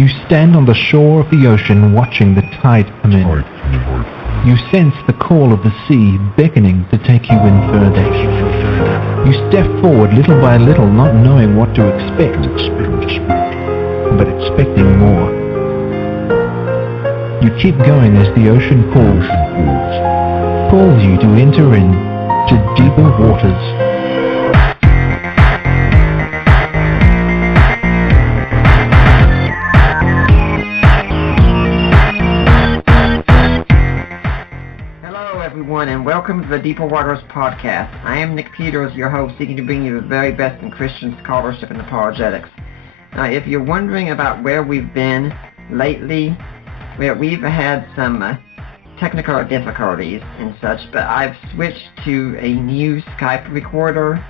You stand on the shore of the ocean watching the tide come in. You sense the call of the sea beckoning to take you in further. You step forward little by little, not knowing what to expect, but expecting more. You keep going as the ocean calls you to enter in to deeper waters. And welcome to the Deeper Waters podcast. I am Nick Peters, your host, seeking to bring you the very best in Christian scholarship and apologetics. Now, if you're wondering about where we've been lately, we've had some technical difficulties and such, but I've switched to a new Skype recorder,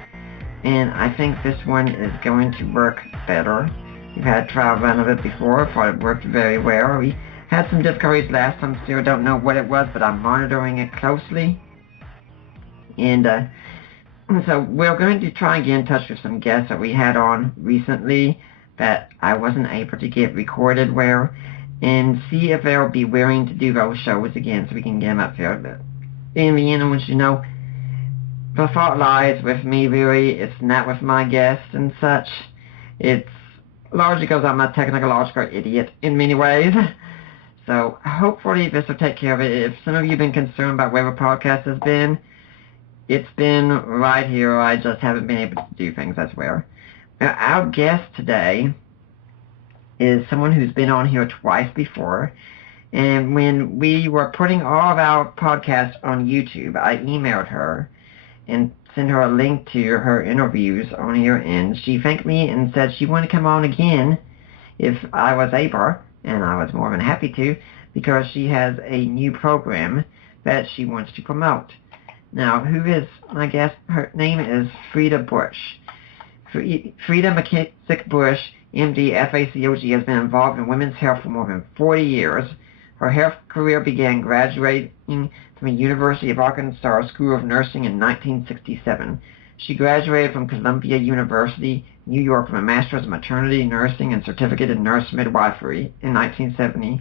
and I think this one is going to work better. We've had a trial run of it before, thought it worked very well. We had some difficulties last time, still don't know what it was, but I'm monitoring it closely. And so we're going to try and get in touch with some guests that we had on recently that I wasn't able to get recorded well, and see if they'll be willing to do those shows again so we can get them up there. But in the end, I want you to know, the fault lies with me, really. It's not with my guests and such. It's largely because I'm a technological idiot in many ways. So hopefully this will take care of it. If some of you have been concerned about where the podcast has been, it's been right here. I just haven't been able to do things elsewhere. Now, our guest today is someone who's been on here twice before. And when we were putting all of our podcasts on YouTube, I emailed her and sent her a link to her interviews on here. And she thanked me and said she wanted to come on again if I was able. And I was more than happy to, because she has a new program that she wants to promote. Now, who is my guest? Her name is Freda Bush. Freda McKissick Bush, MD, FACOG, has been involved in women's health for more than 40 years. Her health career began graduating from the University of Arkansas School of Nursing in 1967. She graduated from Columbia University, New York, with a Master's in Maternity Nursing and Certificate in Nurse Midwifery in 1970,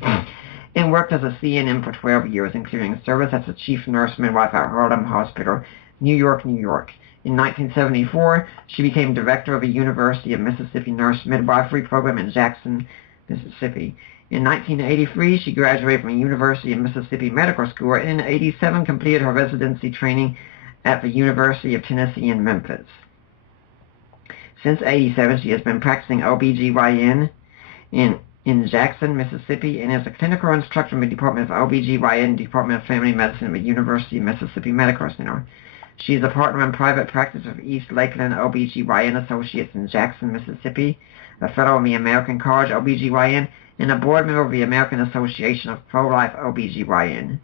and worked as a CNM for 12 years, including service as the Chief Nurse Midwife at Harlem Hospital, New York, New York. In 1974, she became Director of the University of Mississippi Nurse Midwifery Program in Jackson, Mississippi. In 1983, she graduated from the University of Mississippi Medical School, and in 1987 completed her residency training at the University of Tennessee in Memphis. Since 1987, she has been practicing OBGYN in Jackson, Mississippi, and is a clinical instructor in the Department of OBGYN and Department of Family Medicine at the University of Mississippi Medical Center. She is a partner in private practice of East Lakeland OBGYN Associates in Jackson, Mississippi, a fellow in the American College OBGYN, and a board member of the American Association of Pro-Life OBGYN.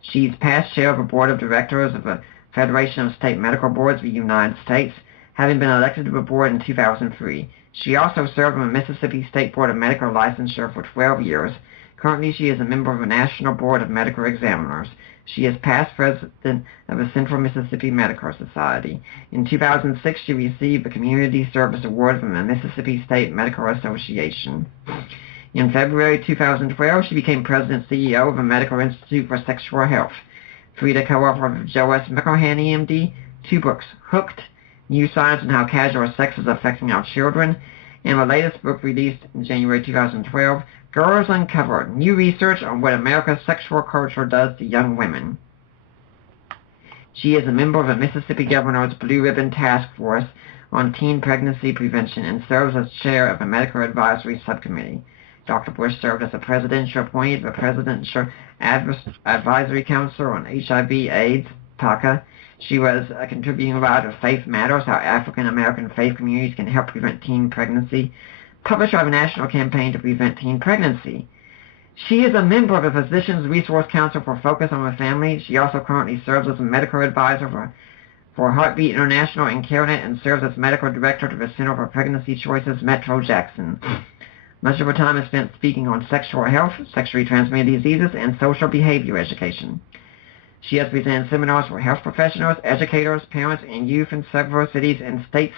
She's past chair of the board of directors of the Federation of State Medical Boards of the United States, having been elected to the board in 2003. She also served on the Mississippi State Board of Medical Licensure for 12 years. Currently, she is a member of the National Board of Medical Examiners. She is past president of the Central Mississippi Medical Society. In 2006, she received the Community Service Award from the Mississippi State Medical Association. In February 2012, she became President and CEO of the Medical Institute for Sexual Health. Freda co-authored with Joe S. McElhaney, MD, 2 books, Hooked, New Science on How Casual Sex is Affecting Our Children, and the latest book released in January 2012, Girls Uncovered, New Research on What America's Sexual Culture Does to Young Women. She is a member of the Mississippi Governor's Blue Ribbon Task Force on Teen Pregnancy Prevention and serves as chair of the Medical Advisory Subcommittee. Dr. Bush served as a presidential appointee of the Presidential Advisory Council on HIV/AIDS, PACA. She was a contributing writer of Faith Matters, How African American Faith Communities Can Help Prevent Teen Pregnancy, publisher of a national campaign to prevent teen pregnancy. She is a member of the Physicians Resource Council for Focus on the Family. She also currently serves as a medical advisor for Heartbeat International and CareNet, and serves as medical director to the Center for Pregnancy Choices, Metro Jackson. Much of her time is spent speaking on sexual health, sexually transmitted diseases, and social behavior education. She has presented seminars for health professionals, educators, parents, and youth in several cities and states,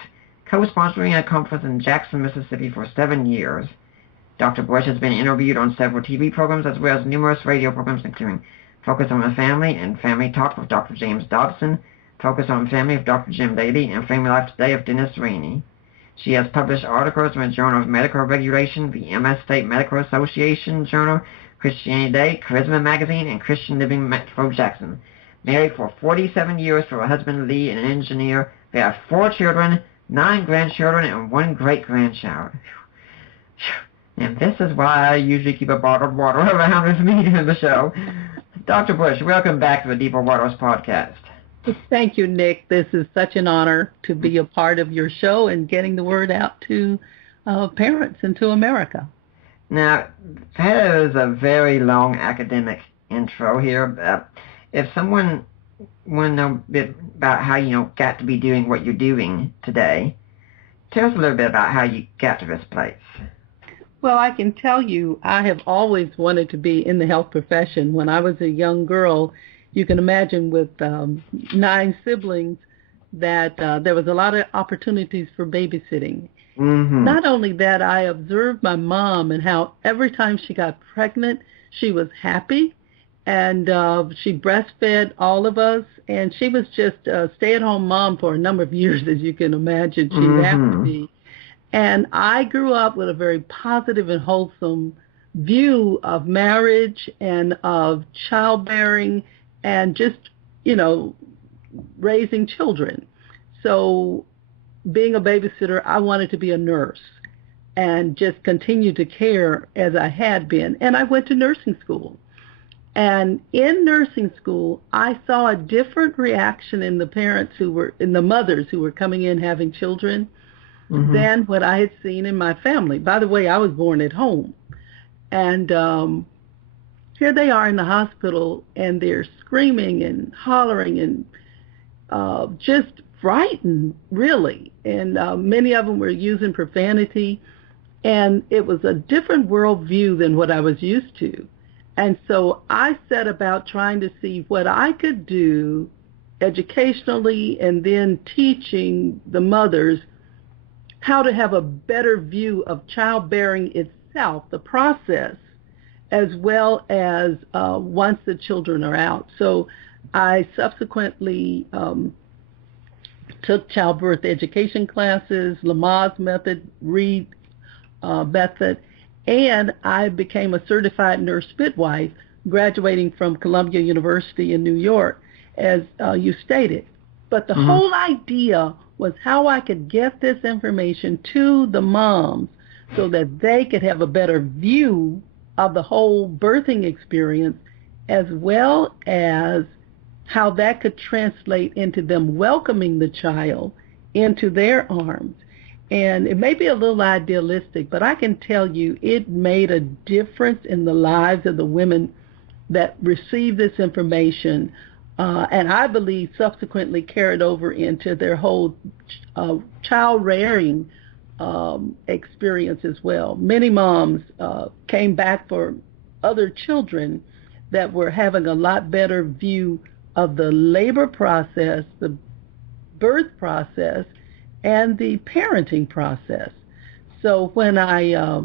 co-sponsoring a conference in Jackson, Mississippi for 7 years. Dr. Bush has been interviewed on several TV programs as well as numerous radio programs, including Focus on the Family and Family Talk with Dr. James Dobson, Focus on Family with Dr. Jim Daly, and Family Life Today of Dennis Rainey. She has published articles in the Journal of Medical Regulation, the MS State Medical Association Journal, Christianity Today, Charisma Magazine, and Christian Living Metro Jackson. Married for 47 years to her husband Lee, an engineer. They have 4 children, 9 grandchildren, and 1 great-grandchild. And this is why I usually keep a bottle of water around with me during the show. Dr. Bush, welcome back to the Deeper Waters podcast. Thank you, Nick. This is such an honor to be a part of your show and getting the word out to parents and to America. Now, that is a very long academic intro here. If someone want to know a bit about how you got to be doing what you're doing today, tell us a little bit about how you got to this place. Well, I can tell you I have always wanted to be in the health profession. When I was a young girl, you can imagine with 9 siblings that there was a lot of opportunities for babysitting. Mm-hmm. Not only that, I observed my mom and how every time she got pregnant, she was happy, and she breastfed all of us, and she was just a stay-at-home mom for a number of years, as you can imagine she'd have to be. And I grew up with a very positive and wholesome view of marriage and of childbearing and just, raising children. So being a babysitter, I wanted to be a nurse and just continue to care as I had been. And I went to nursing school. And in nursing school, I saw a different reaction in the mothers who were coming in having children than what I had seen in my family. By the way, I was born at home. And here they are in the hospital, and they're screaming and hollering and just frightened, really. And many of them were using profanity. And it was a different worldview than what I was used to. And so I set about trying to see what I could do educationally and then teaching the mothers how to have a better view of childbearing itself, the process, as well as once the children are out. So I subsequently took childbirth education classes, Lamaze method, Reed method, and I became a certified nurse midwife, graduating from Columbia University in New York, as you stated. But the whole idea was how I could get this information to the moms so that they could have a better view of the whole birthing experience, as well as how that could translate into them welcoming the child into their arms. And it may be a little idealistic, but I can tell you it made a difference in the lives of the women that received this information, and I believe subsequently carried over into their whole child rearing experience as well. Many moms came back for other children that were having a lot better view of the labor process, the birth process, and the parenting process. So when I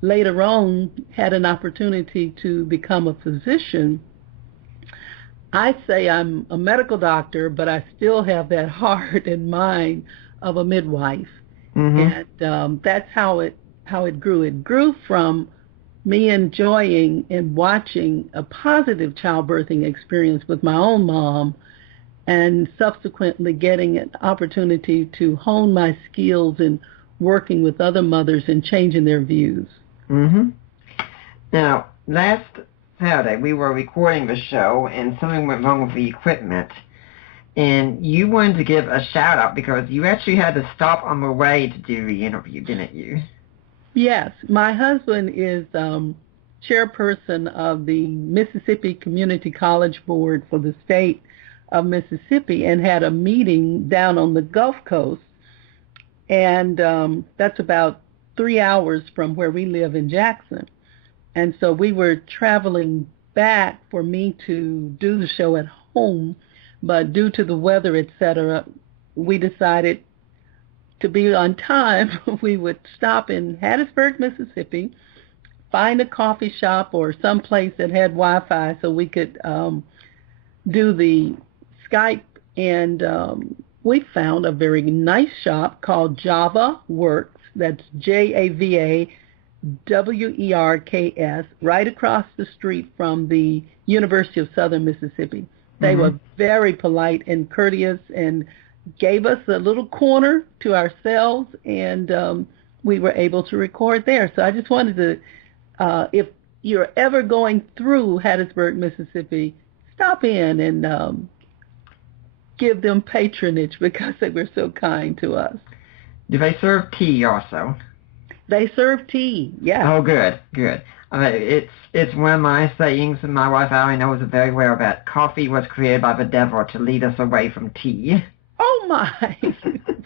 later on had an opportunity to become a physician, I say I'm a medical doctor, but I still have that heart and mind of a midwife. And that's how it grew. It grew from me enjoying and watching a positive childbirthing experience with my own mom, and subsequently getting an opportunity to hone my skills in working with other mothers and changing their views. Now, last Saturday we were recording the show and something went wrong with the equipment, and you wanted to give a shout out because you actually had to stop on the way to do the interview, didn't you? Yes. My husband is chairperson of the Mississippi Community College Board for the state of Mississippi, and had a meeting down on the Gulf Coast, and that's about 3 hours from where we live in Jackson. And so we were traveling back for me to do the show at home, but due to the weather, etc., we decided to be on time, we would stop in Hattiesburg, Mississippi, find a coffee shop or some place that had Wi-Fi so we could do the Skype, and we found a very nice shop called Java Works. That's JAVA WERKS, right across the street from the University of Southern Mississippi. They were very polite and courteous and gave us a little corner to ourselves, and we were able to record there. So I just wanted to, if you're ever going through Hattiesburg, Mississippi, stop in and give them patronage because they were so kind to us. Do they serve tea also? They serve tea, yeah. Oh, good, good. It's one of my sayings, and my wife Allie knows it very well, that coffee was created by the devil to lead us away from tea. Oh, my.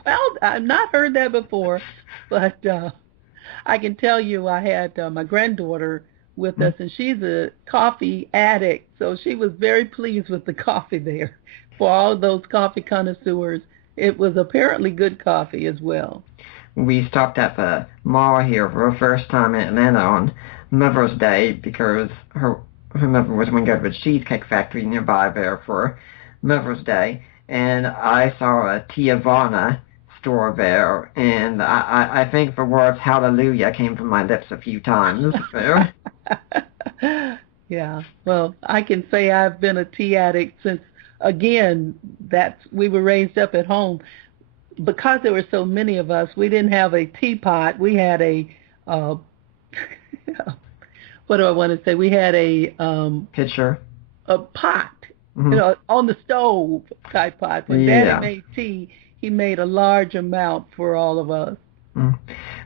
Well, I've not heard that before, but I can tell you I had my granddaughter with us, and she's a coffee addict, so she was very pleased with the coffee there. For all those coffee connoisseurs, it was apparently good coffee as well. We stopped at the mall here for the first time in Atlanta on Mother's Day because her mother was going to go to the Cheesecake Factory nearby there for Mother's Day, and I saw a Tijuana store there, and I think the words hallelujah came from my lips a few times there. Yeah, well, I can say I've been a tea addict since, again, we were raised up at home. Because there were so many of us, we didn't have a teapot. We had a, what do I want to say? We had a pitcher, a pot, on the stove type pot. When Daddy made tea, he made a large amount for all of us.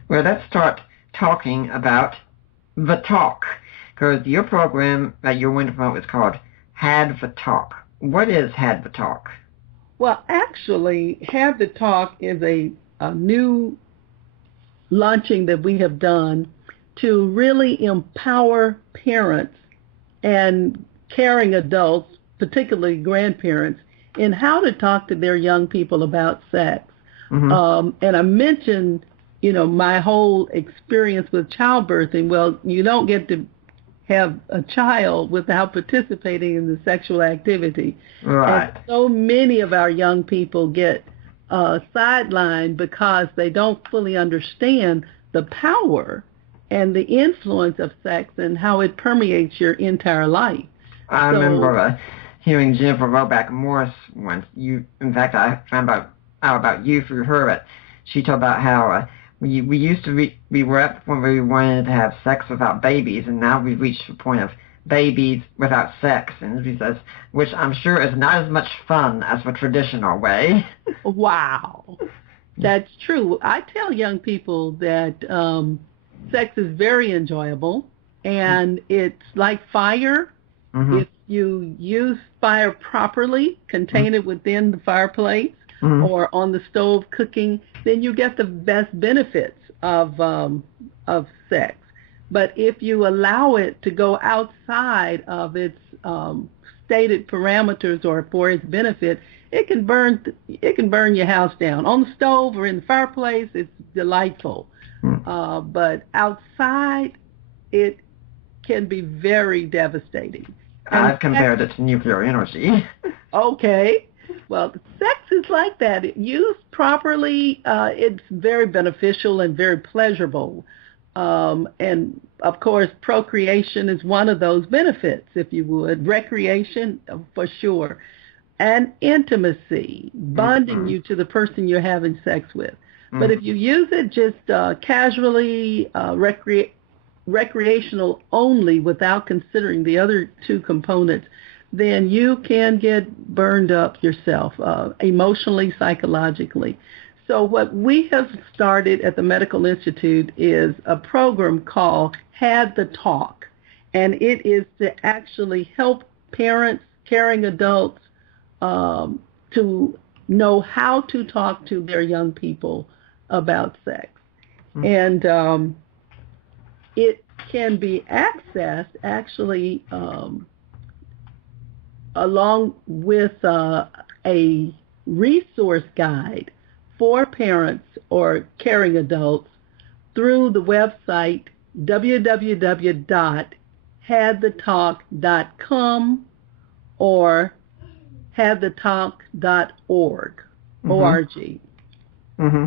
Well, let's start talking about the talk, because your program that you're going to promote is called Had the Talk. What is Had the Talk? Well, actually, Have the Talk is a new launching that we have done to really empower parents and caring adults, particularly grandparents, in how to talk to their young people about sex. And I mentioned, my whole experience with childbirthing. Well, you don't get to have a child without participating in the sexual activity. Right. And so many of our young people get sidelined because they don't fully understand the power and the influence of sex and how it permeates your entire life. I remember hearing Jennifer Roback Morris once. In fact, I found out about you through her, but she told about how we were at the point where we wanted to have sex without babies, and now we've reached the point of babies without sex, and she says, which I'm sure is not as much fun as the traditional way. Wow. That's true. I tell young people that sex is very enjoyable, and it's like fire. If you use fire properly, contain it within the fireplace or on the stove cooking, then you get the best benefits of sex. But if you allow it to go outside of its stated parameters or for its benefit, it can burn your house down. On the stove or in the fireplace, it's delightful. But outside, it can be very devastating. I've compared it to nuclear energy. Okay. Well, sex is like that. Used properly, it's very beneficial and very pleasurable. And, of course, procreation is one of those benefits, if you would. Recreation, for sure. And intimacy, bonding you to the person you're having sex with. But if you use it just casually, recreational only without considering the other two components, then you can get burned up yourself, emotionally, psychologically. So what we have started at the Medical Institute is a program called Had the Talk, and it is to actually help parents, caring adults, to know how to talk to their young people about sex. And it can be accessed actually along with a resource guide for parents or caring adults through the website www.hadthetalk.com or hadthetalk.org. O-R-G. Mm-hmm.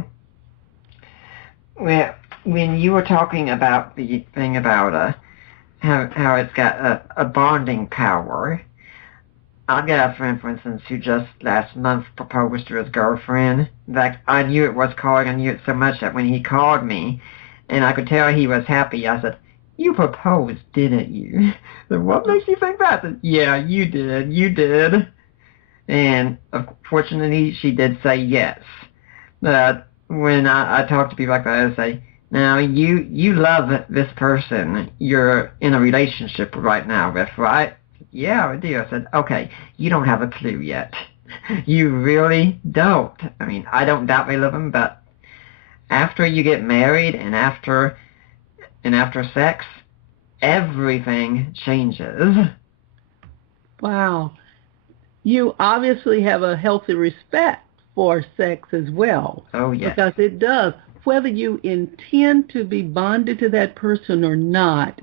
Well, when you were talking about the thing about how it's got a bonding power, I've got a friend, for instance, who just last month proposed to his girlfriend. In fact, I knew it was calling. I knew it so much that when he called me, and I could tell he was happy, I said, "You proposed, didn't you?" I said, "What makes you think that?" I said, "Yeah, you did. And fortunately, she did say yes. But when I talk to people like that, I say, "Now, you love this person you're in a relationship right now with, right?" "Yeah, I do." I said, "Okay, you don't have a clue yet. You really don't. I mean, I don't doubt they love him, but after you get married and after sex, everything changes." Wow. You obviously have a healthy respect for sex as well. Oh, yes. Because it does. Whether you intend to be bonded to that person or not,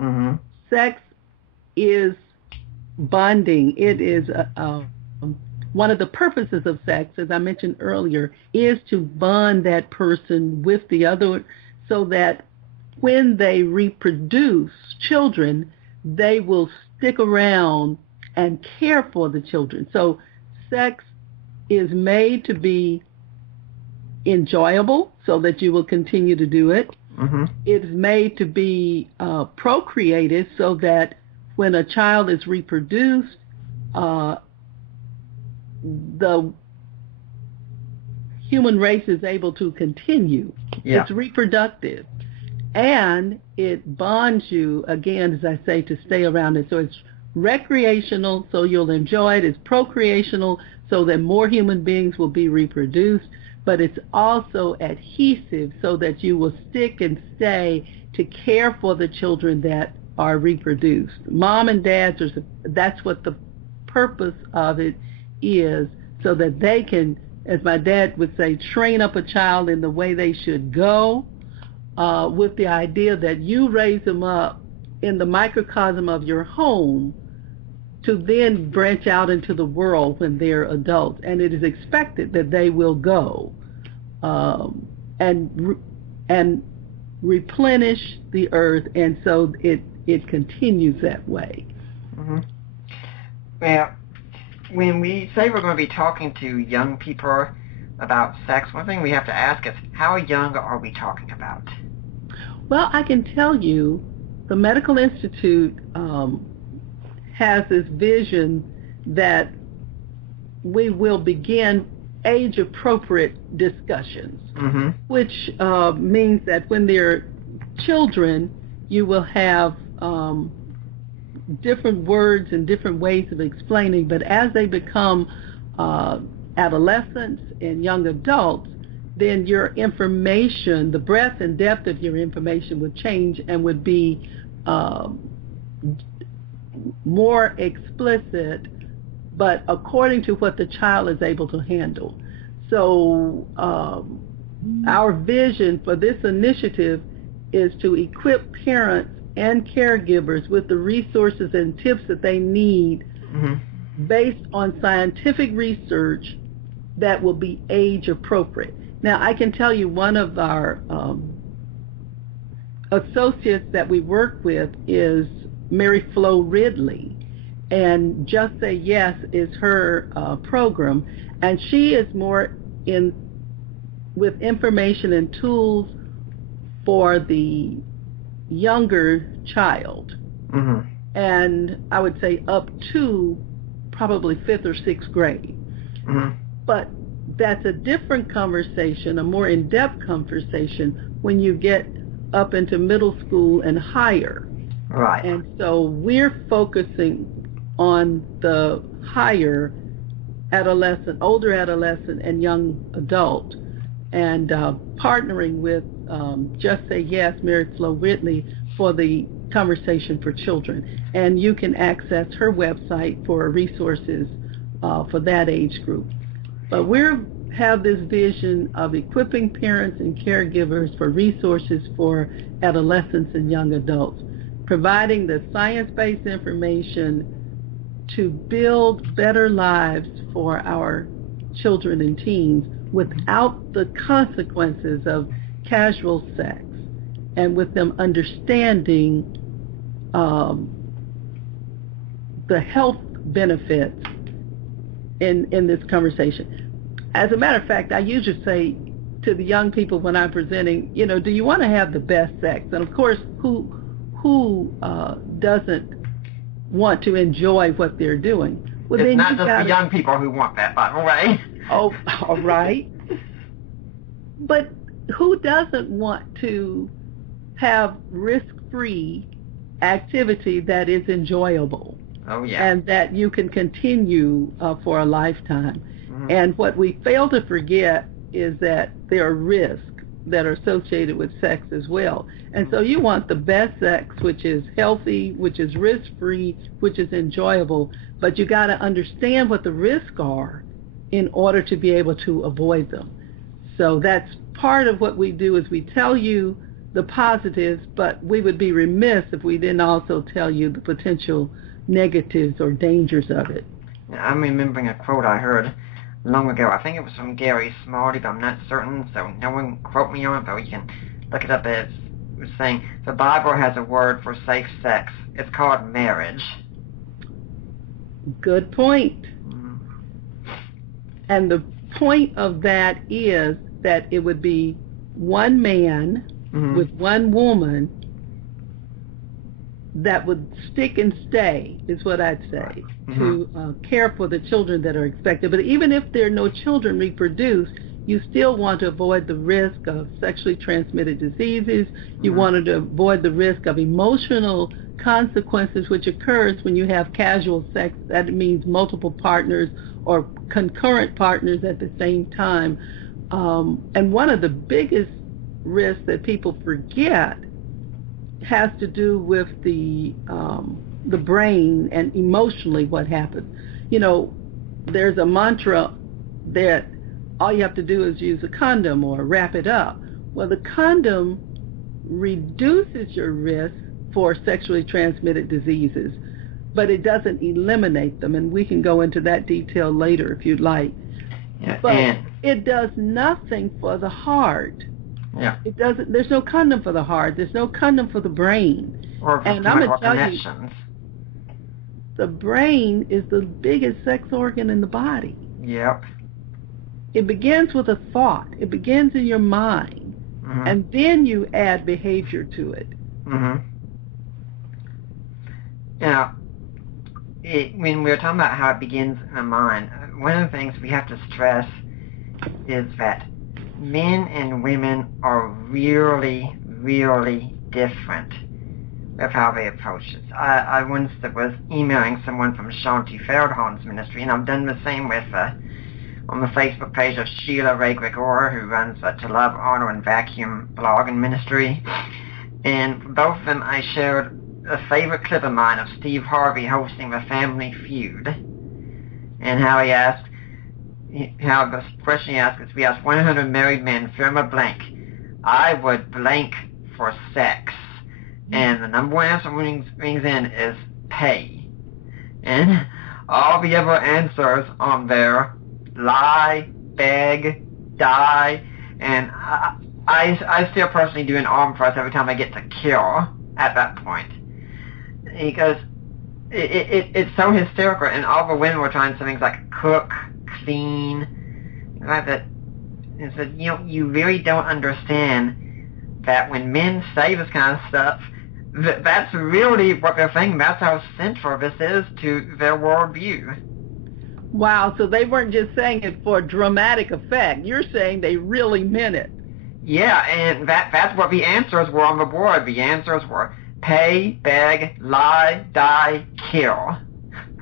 sex is bonding. It is one of the purposes of sex, as I mentioned earlier, is to bond that person with the other so that when they reproduce children, they will stick around and care for the children. So sex is made to be enjoyable so that you will continue to do it. It is made to be procreative so that when a child is reproduced, the human race is able to continue. Yeah. It's reproductive. And it bonds you, again, as I say, to stay around it. So it's recreational, so you'll enjoy it. It's procreational, so that more human beings will be reproduced. But it's also adhesive, so that you will stick and stay to care for the children that are reproduced. Mom and dads, that's what the purpose of it is, so that they can, as my dad would say, train up a child in the way they should go, with the idea that you raise them up in the microcosm of your home to then branch out into the world when they're adults. And it is expected that they will go and replenish the earth, and so it continues that way. Well, when we say we're going to be talking to young people about sex, one thing we have to ask is, how young are we talking about? Well, I can tell you, the Medical Institute has this vision that we will begin age-appropriate discussions, which means that when they're children, you will have different words and different ways of explaining, but as they become adolescents and young adults, then your information, the breadth and depth of your information would change and would be more explicit, but according to what the child is able to handle. So our vision for this initiative is to equip parents and caregivers with the resources and tips that they need based on scientific research that will be age appropriate. Now, I can tell you one of our associates that we work with is Mary Flo Ridley, and Just Say Yes is her program, and she is more with information and tools for the younger child, and I would say up to probably 5th or 6th grade. But that's a different conversation, a more in-depth conversation when you get up into middle school and higher. Right. And so we're focusing on the higher adolescent, older adolescent, and young adult, and partnering with Just Say Yes, Mary Flo Ridley, for the Conversation for Children. And you can access her website for resources for that age group. But we're have this vision of equipping parents and caregivers for resources for adolescents and young adults, providing the science-based information to build better lives for our children and teens without the consequences of casual sex, and with them understanding the health benefits in this conversation. As a matter of fact, I usually say to the young people when I'm presenting, do you want to have the best sex? And of course, who doesn't want to enjoy what they're doing? Well, it's not just the young people who want that, by the way. Oh, all right. But who doesn't want to have risk-free activity that is enjoyable? Oh, yeah. And that you can continue for a lifetime. Mm-hmm. And what we fail to forget is that there are risks that are associated with sex as well. And so you want the best sex, which is healthy, which is risk-free, which is enjoyable, but you got to understand what the risks are in order to be able to avoid them. So that's part of what we do, is we tell you the positives, but we would be remiss if we didn't also tell you the potential negatives or dangers of it. I'm remembering a quote I heard long ago. I think it was from Gary Smarty, but I'm not certain, so no one quote me on it, but you can look it up. It was saying, the Bible has a word for safe sex. It's called marriage. Good point. Mm-hmm. And the point of that is that it would be one man mm-hmm. with one woman that would stick and stay, is what I'd say, mm-hmm. to care for the children that are expected. But even if there are no children reproduced, you still want to avoid the risk of sexually transmitted diseases. You mm-hmm. wanted to avoid the risk of emotional consequences, which occurs when you have casual sex. That means multiple partners or concurrent partners at the same time. And one of the biggest risks that people forget has to do with the brain and emotionally what happens. There's a mantra that all you have to do is use a condom or wrap it up. Well, the condom reduces your risk for sexually transmitted diseases, but it doesn't eliminate them, and we can go into that detail later if you'd like. Yeah, but it does nothing for the heart. Yeah. It doesn't. There's no condom for the heart. There's no condom for the brain. Or for and I'm gonna tell connections. you, the brain is the biggest sex organ in the body. Yep. It begins with a thought. It begins in your mind, mm-hmm. and then you add behavior to it. Mm-hmm. Now, when we're talking about how it begins in the mind, one of the things we have to stress is that men and women are really, really different with how they approach it. I once was emailing someone from Shanti Feldhorn's ministry, and I've done the same with on the Facebook page of Sheila Ray Gregor, who runs To Love, Honor, and Vacuum blog and ministry. And for both of them, I shared a favorite clip of mine of Steve Harvey hosting the Family Feud, and how the question he asked is, we asked 100 married men, fill in a blank. I would blank for sex. And the number one answer rings in is pay. And all the other answers on there, lie, beg, die, and I still personally do an arm thrust every time I get to kill at that point. Because it's so hysterical, and all the women were trying some things like cook, clean, like that. And so, you really don't understand that when men say this kind of stuff, that's really what they're thinking. That's how central this is to their worldview. Wow, so they weren't just saying it for dramatic effect. You're saying they really meant it. Yeah, and that's what the answers were on the board. The answers were pay, beg, lie, die, kill.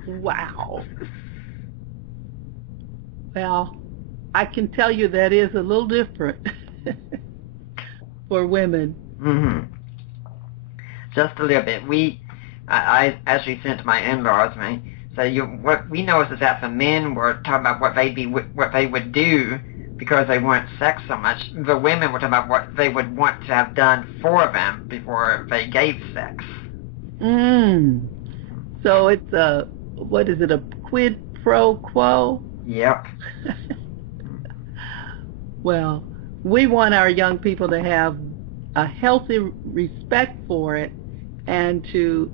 Wow. Well, I can tell you that is a little different for women. Mm-hmm. Just a little bit. I actually sent to my in-laws, what we noticed is that the men were talking about what they would do because they want sex so much, the women were talking about what they would want to have done for them before they gave sex. So it's what is it, a quid pro quo? Yep. Well, we want our young people to have a healthy respect for it and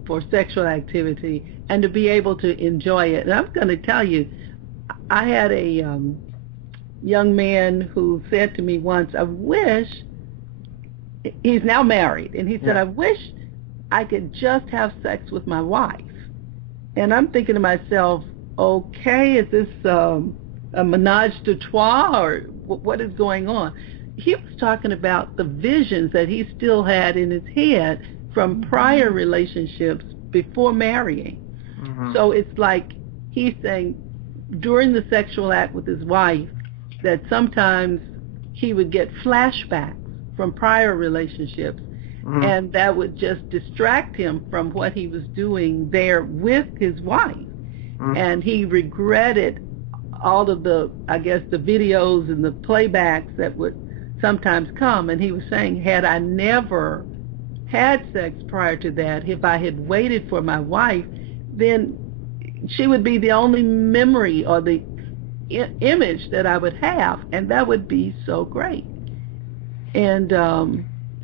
for sexual activity and to be able to enjoy it. And I'm going to tell you, I had a young man who said to me once, I wish, he's now married, and he said, I wish I could just have sex with my wife. And I'm thinking to myself, okay, is this a menage a trois, or what is going on? He was talking about the visions that he still had in his head from prior relationships before marrying. So it's like he's saying during the sexual act with his wife that sometimes he would get flashbacks from prior relationships, and that would just distract him from what he was doing there with his wife. And he regretted all of the, I guess, the videos and the playbacks that would sometimes come. And he was saying, had I never had sex prior to that, if I had waited for my wife, then she would be the only memory or the image that I would have, and that would be so great. And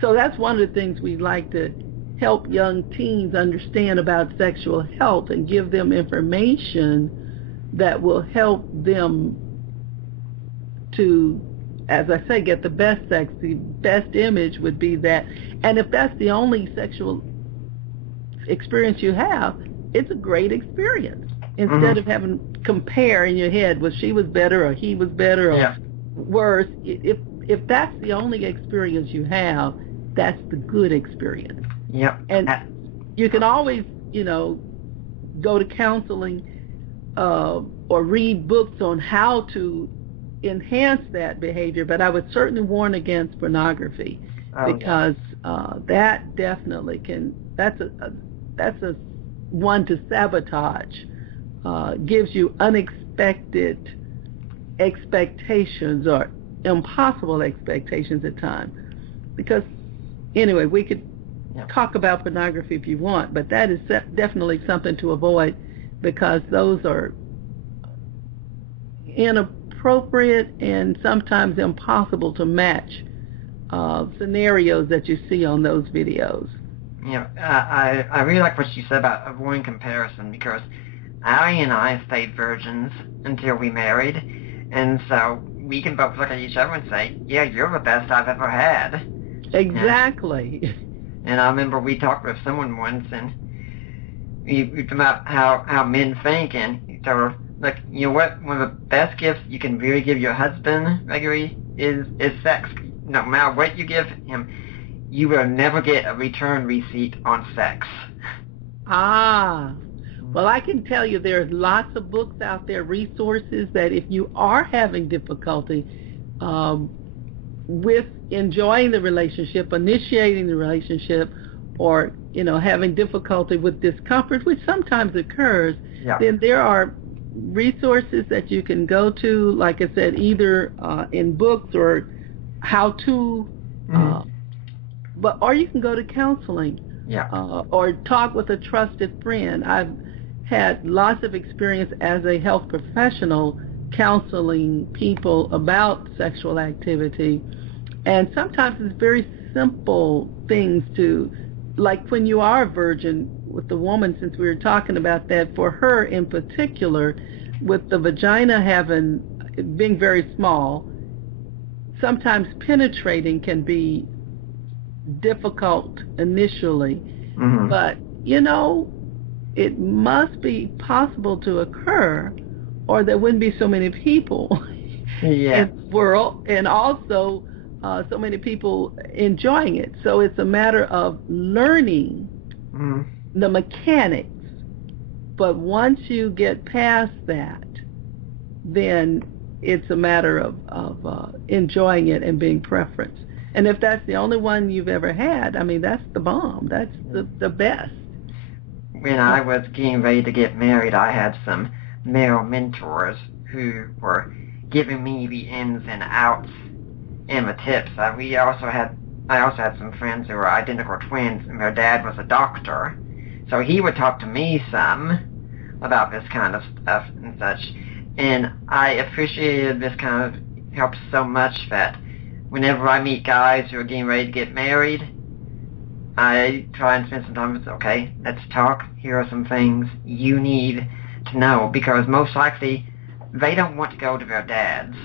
so that's one of the things we like to help young teens understand about sexual health and give them information that will help them to, as I say, get the best sex. The best image would be that. And if that's the only sexual experience you have, it's a great experience. Instead of having compare in your head, well, she was better or he was better or worse. If that's the only experience you have, that's the good experience. And you can always, go to counseling or read books on how to enhance that behavior, but I would certainly warn against pornography because that definitely can, that's a one to sabotage, gives you unexpected expectations or impossible expectations at times. Because anyway, we could talk about pornography if you want, but that is definitely something to avoid because those are inappropriate and sometimes impossible to match scenarios that you see on those videos. I really like what you said about avoiding comparison because Allie and I stayed virgins until we married, and so we can both look at each other and say, yeah, you're the best I've ever had. Exactly. And I remember we talked with someone once, and we talked about how men think, and he told her, look, you know what, one of the best gifts you can really give your husband regularly is sex. No matter what you give him, you will never get a return receipt on sex. Well, I can tell you there's lots of books out there, resources that if you are having difficulty with enjoying the relationship, initiating the relationship, or having difficulty with discomfort, which sometimes occurs, then there are resources that you can go to, like I said, either in books or how-to, or you can go to counseling, or talk with a trusted friend. I've had lots of experience as a health professional counseling people about sexual activity, and sometimes it's very simple things to, like when you are a virgin with the woman, since we were talking about that, for her in particular, with the vagina being very small, sometimes penetrating can be difficult initially, but it must be possible to occur or there wouldn't be so many people in the world, and also so many people enjoying it. So it's a matter of learning the mechanics, but once you get past that, then it's a matter of enjoying it and being preference. And if that's the only one you've ever had, I mean, that's the bomb. That's the best. When I was getting ready to get married, I had some male mentors who were giving me the ins and outs and the tips. I also had some friends who were identical twins, and their dad was a doctor, so he would talk to me some about this kind of stuff and such. And I appreciated this kind of help so much that whenever I meet guys who are getting ready to get married, I try and spend some time with, okay, let's talk. Here are some things you need to know, because most likely they don't want to go to their dads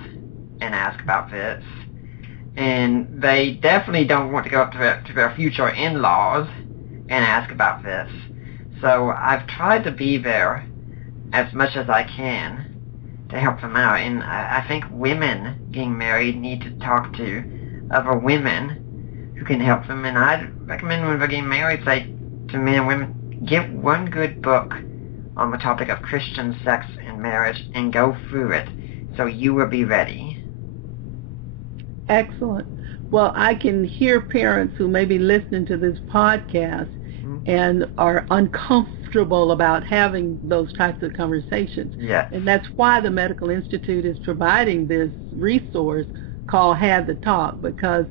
and ask about this. And they definitely don't want to go up to their future in-laws and ask about this. So I've tried to be there as much as I can to help them out. And I think women getting married need to talk to other women who can help them. And I'd recommend when they're getting married, say to men and women, get one good book on the topic of Christian sex and marriage and go through it so you will be ready. Excellent. Well, I can hear parents who may be listening to this podcast and are uncomfortable about having those types of conversations. Yes. And that's why the Medical Institute is providing this resource called Have the Talk, because,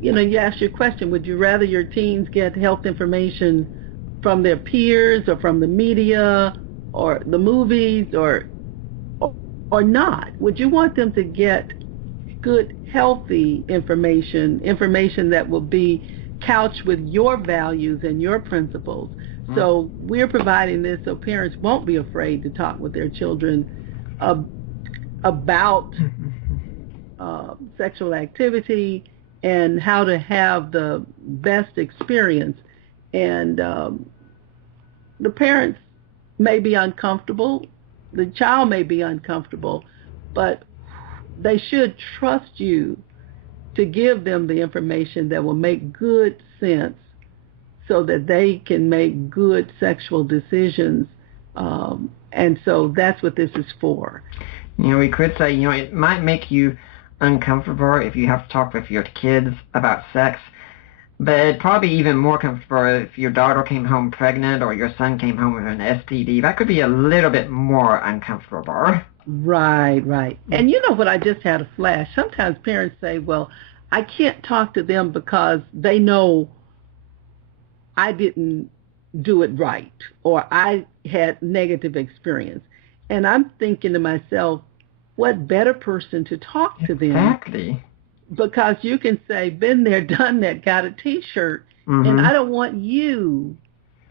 you asked your question, would you rather your teens get health information from their peers or from the media or the movies or not? Would you want them to get good, healthy information that will be couched with your values and your principles? So we're providing this so parents won't be afraid to talk with their children about sexual activity and how to have the best experience. And the parents may be uncomfortable, the child may be uncomfortable, but they should trust you to give them the information that will make good sense so that they can make good sexual decisions. And so that's what this is for. We could say, it might make you uncomfortable if you have to talk with your kids about sex, but probably even more comfortable if your daughter came home pregnant or your son came home with an STD. That could be a little bit more uncomfortable. Right. And what, I just had a flash. Sometimes parents say, well, I can't talk to them because they know I didn't do it right or I had negative experience. And I'm thinking to myself, what better person to talk to them? Exactly. Because you can say, been there, done that, got a T-shirt, and I don't want you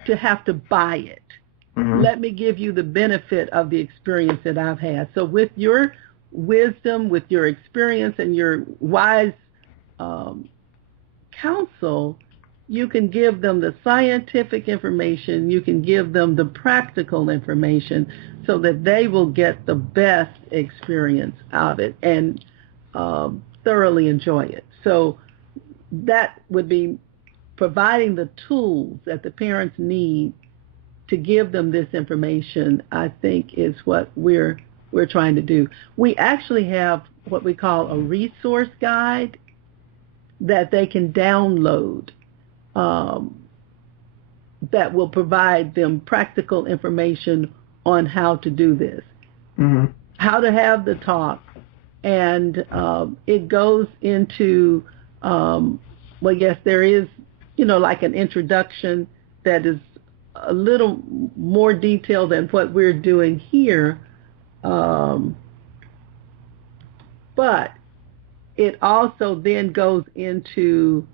to have to buy it. Let me give you the benefit of the experience that I've had. So with your wisdom, with your experience and your wise counsel, you can give them the scientific information, you can give them the practical information so that they will get the best experience out of it and thoroughly enjoy it. So that would be providing the tools that the parents need to give them this information, I think, is what we're trying to do. We actually have what we call a resource guide that they can download that will provide them practical information on how to do this, how to have the talk. And it goes into, yes, there is, like an introduction that is a little more detailed than what we're doing here. But it also then goes into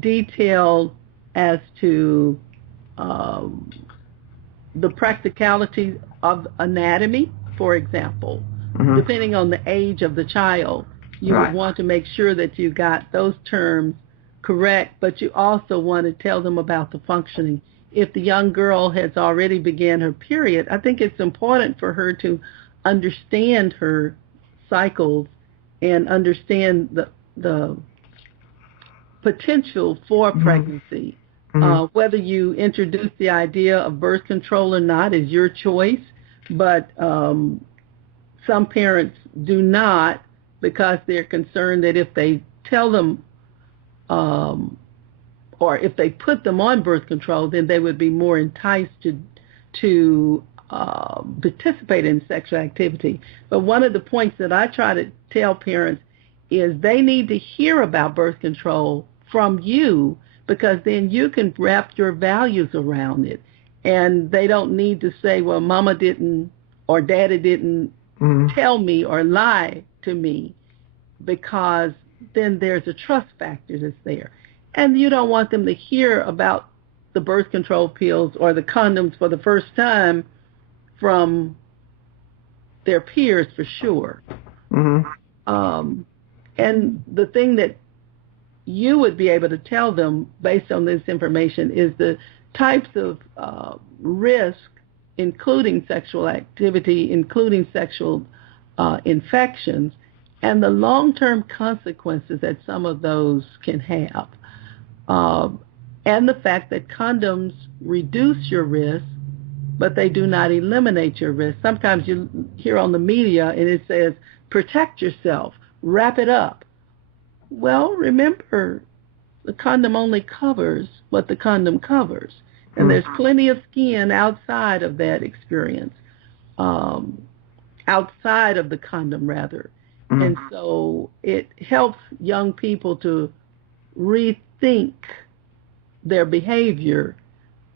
detail as to the practicalities of anatomy, for example. Depending on the age of the child, you would want to make sure that you got those terms correct, but you also want to tell them about the functioning. If the young girl has already began her period, I think it's important for her to understand her cycles and understand the potential for pregnancy. Whether you introduce the idea of birth control or not is your choice, but some parents do not, because they're concerned that if they tell them or if they put them on birth control, then they would be more enticed to participate in sexual activity. But one of the points that I try to tell parents is they need to hear about birth control from you, because then you can wrap your values around it. And they don't need to say, well, mama didn't or daddy didn't tell me or lie to me, because then there's a trust factor that's there. And you don't want them to hear about the birth control pills or the condoms for the first time from their peers, for sure. And the thing that you would be able to tell them based on this information is the types of risk, including sexual activity, including sexual infections, and the long-term consequences that some of those can have. And the fact that condoms reduce your risk, but they do not eliminate your risk. Sometimes you hear on the media and it says, protect yourself, wrap it up. Well, remember, the condom only covers what the condom covers. And there's plenty of skin outside of that experience, outside of the condom, rather. And so it helps young people to rethink their behavior.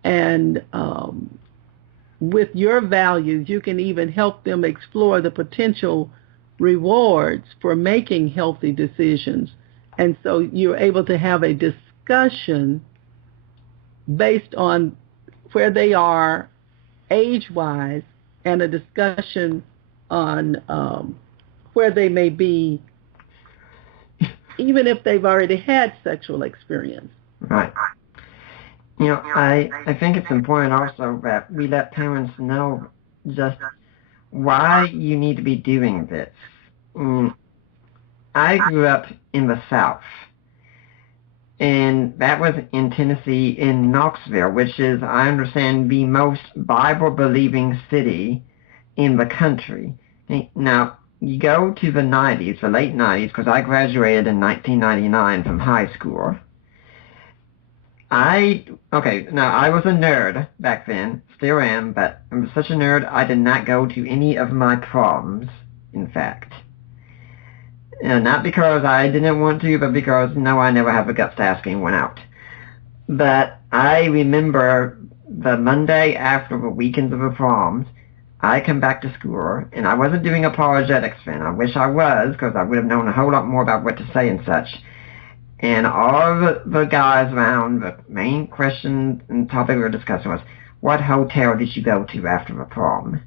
And with your values, you can even help them explore the potential rewards for making healthy decisions. And so you're able to have a discussion based on where they are age-wise, and a discussion on where they may be, even if they've already had sexual experience. Right. You know, I think it's important also that we let parents know just why you need to be doing this. I grew up in the South, and that was in Tennessee, in Knoxville, which is, I understand, the most Bible-believing city in the country. Now, you go to the 90s, the late 90s, because I graduated in 1999 from high school. I was a nerd back then, still am, but I'm such a nerd, I did not go to any of my proms, in fact. Not because I didn't want to, but because, no, I never have the guts to ask anyone out. But I remember the Monday after the weekends of the proms, I come back to school, and I wasn't doing apologetics then. I wish I was, because I would have known a whole lot more about what to say and such. And all the guys around, the main question and topic we were discussing was, what hotel did you go to after the prom?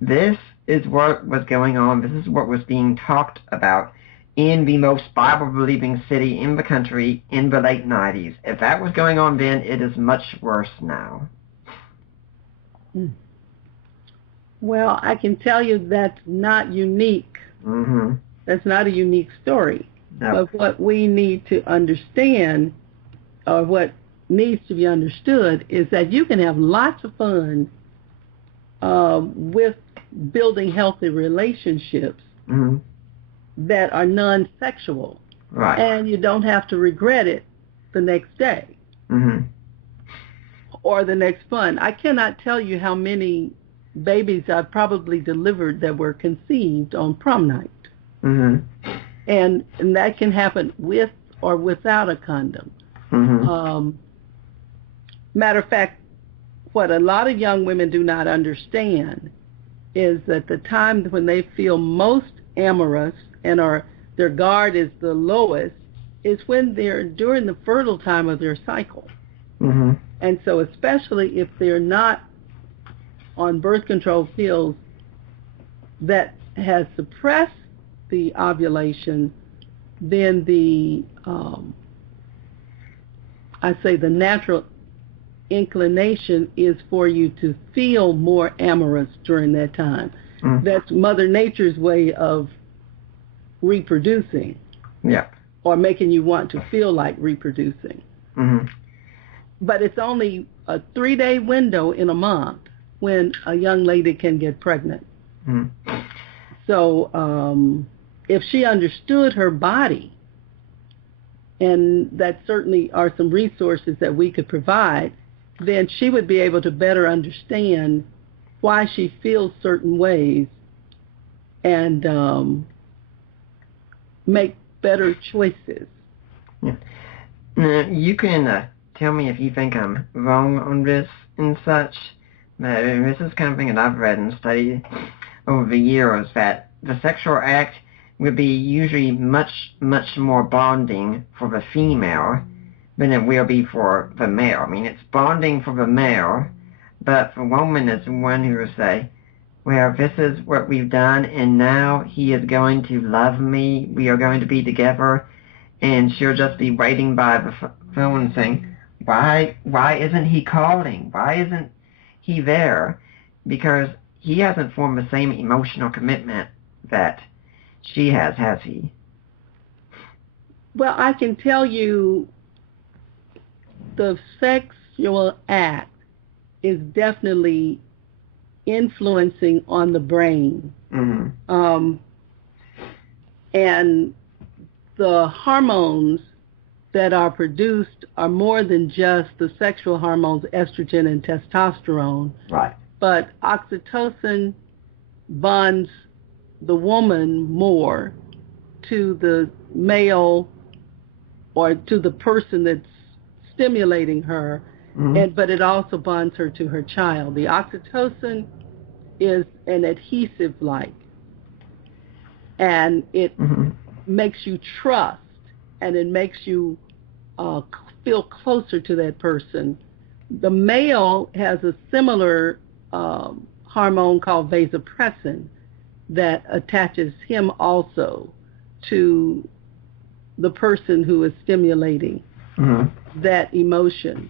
This is what was going on. This is what was being talked about in the most Bible-believing city in the country in the late 90s. If that was going on then, it is much worse now. Well, I can tell you that's not unique. That's not a unique story. No. But what we need to understand, or what needs to be understood, is that you can have lots of fun with building healthy relationships that are non-sexual. Right. And you don't have to regret it the next day or the next fun. I cannot tell you how many babies I've probably delivered that were conceived on prom night. And that can happen with or without a condom. Matter of fact, what a lot of young women do not understand is that the time when they feel most amorous and their guard is the lowest is when they're during the fertile time of their cycle. And so especially if they're not on birth control pills that has suppressed the ovulation, then the natural inclination is for you to feel more amorous during that time. That's Mother Nature's way of reproducing. Or making you want to feel like reproducing. But it's only a 3-day window in a month when a young lady can get pregnant. So if she understood her body, and that certainly are some resources that we could provide, then she would be able to better understand why she feels certain ways and make better choices. Yeah. Now, you can tell me if you think I'm wrong on this and such. But this is kind of thing that I've read and studied over the years, that the sexual act would be usually much, much more bonding for the female than it will be for the male. I mean, it's bonding for the male, but the woman is the one who will say, well, this is what we've done, and now he is going to love me, we are going to be together, and she'll just be waiting by the phone saying, why isn't he calling? Why isn't he there? Because he hasn't formed the same emotional commitment that she has he? Well, I can tell you the sexual act is definitely influencing on the brain. Mm-hmm. And the hormones that are produced are more than just the sexual hormones, estrogen and testosterone. Right. But oxytocin bonds the woman more to the male or to the person that's stimulating her, Mm-hmm. but it also bonds her to her child. The oxytocin is an adhesive-like, and it Mm-hmm. makes you trust, and it makes you feel closer to that person. The male has a similar hormone called vasopressin that attaches him also to the person who is stimulating Mm-hmm. that emotion.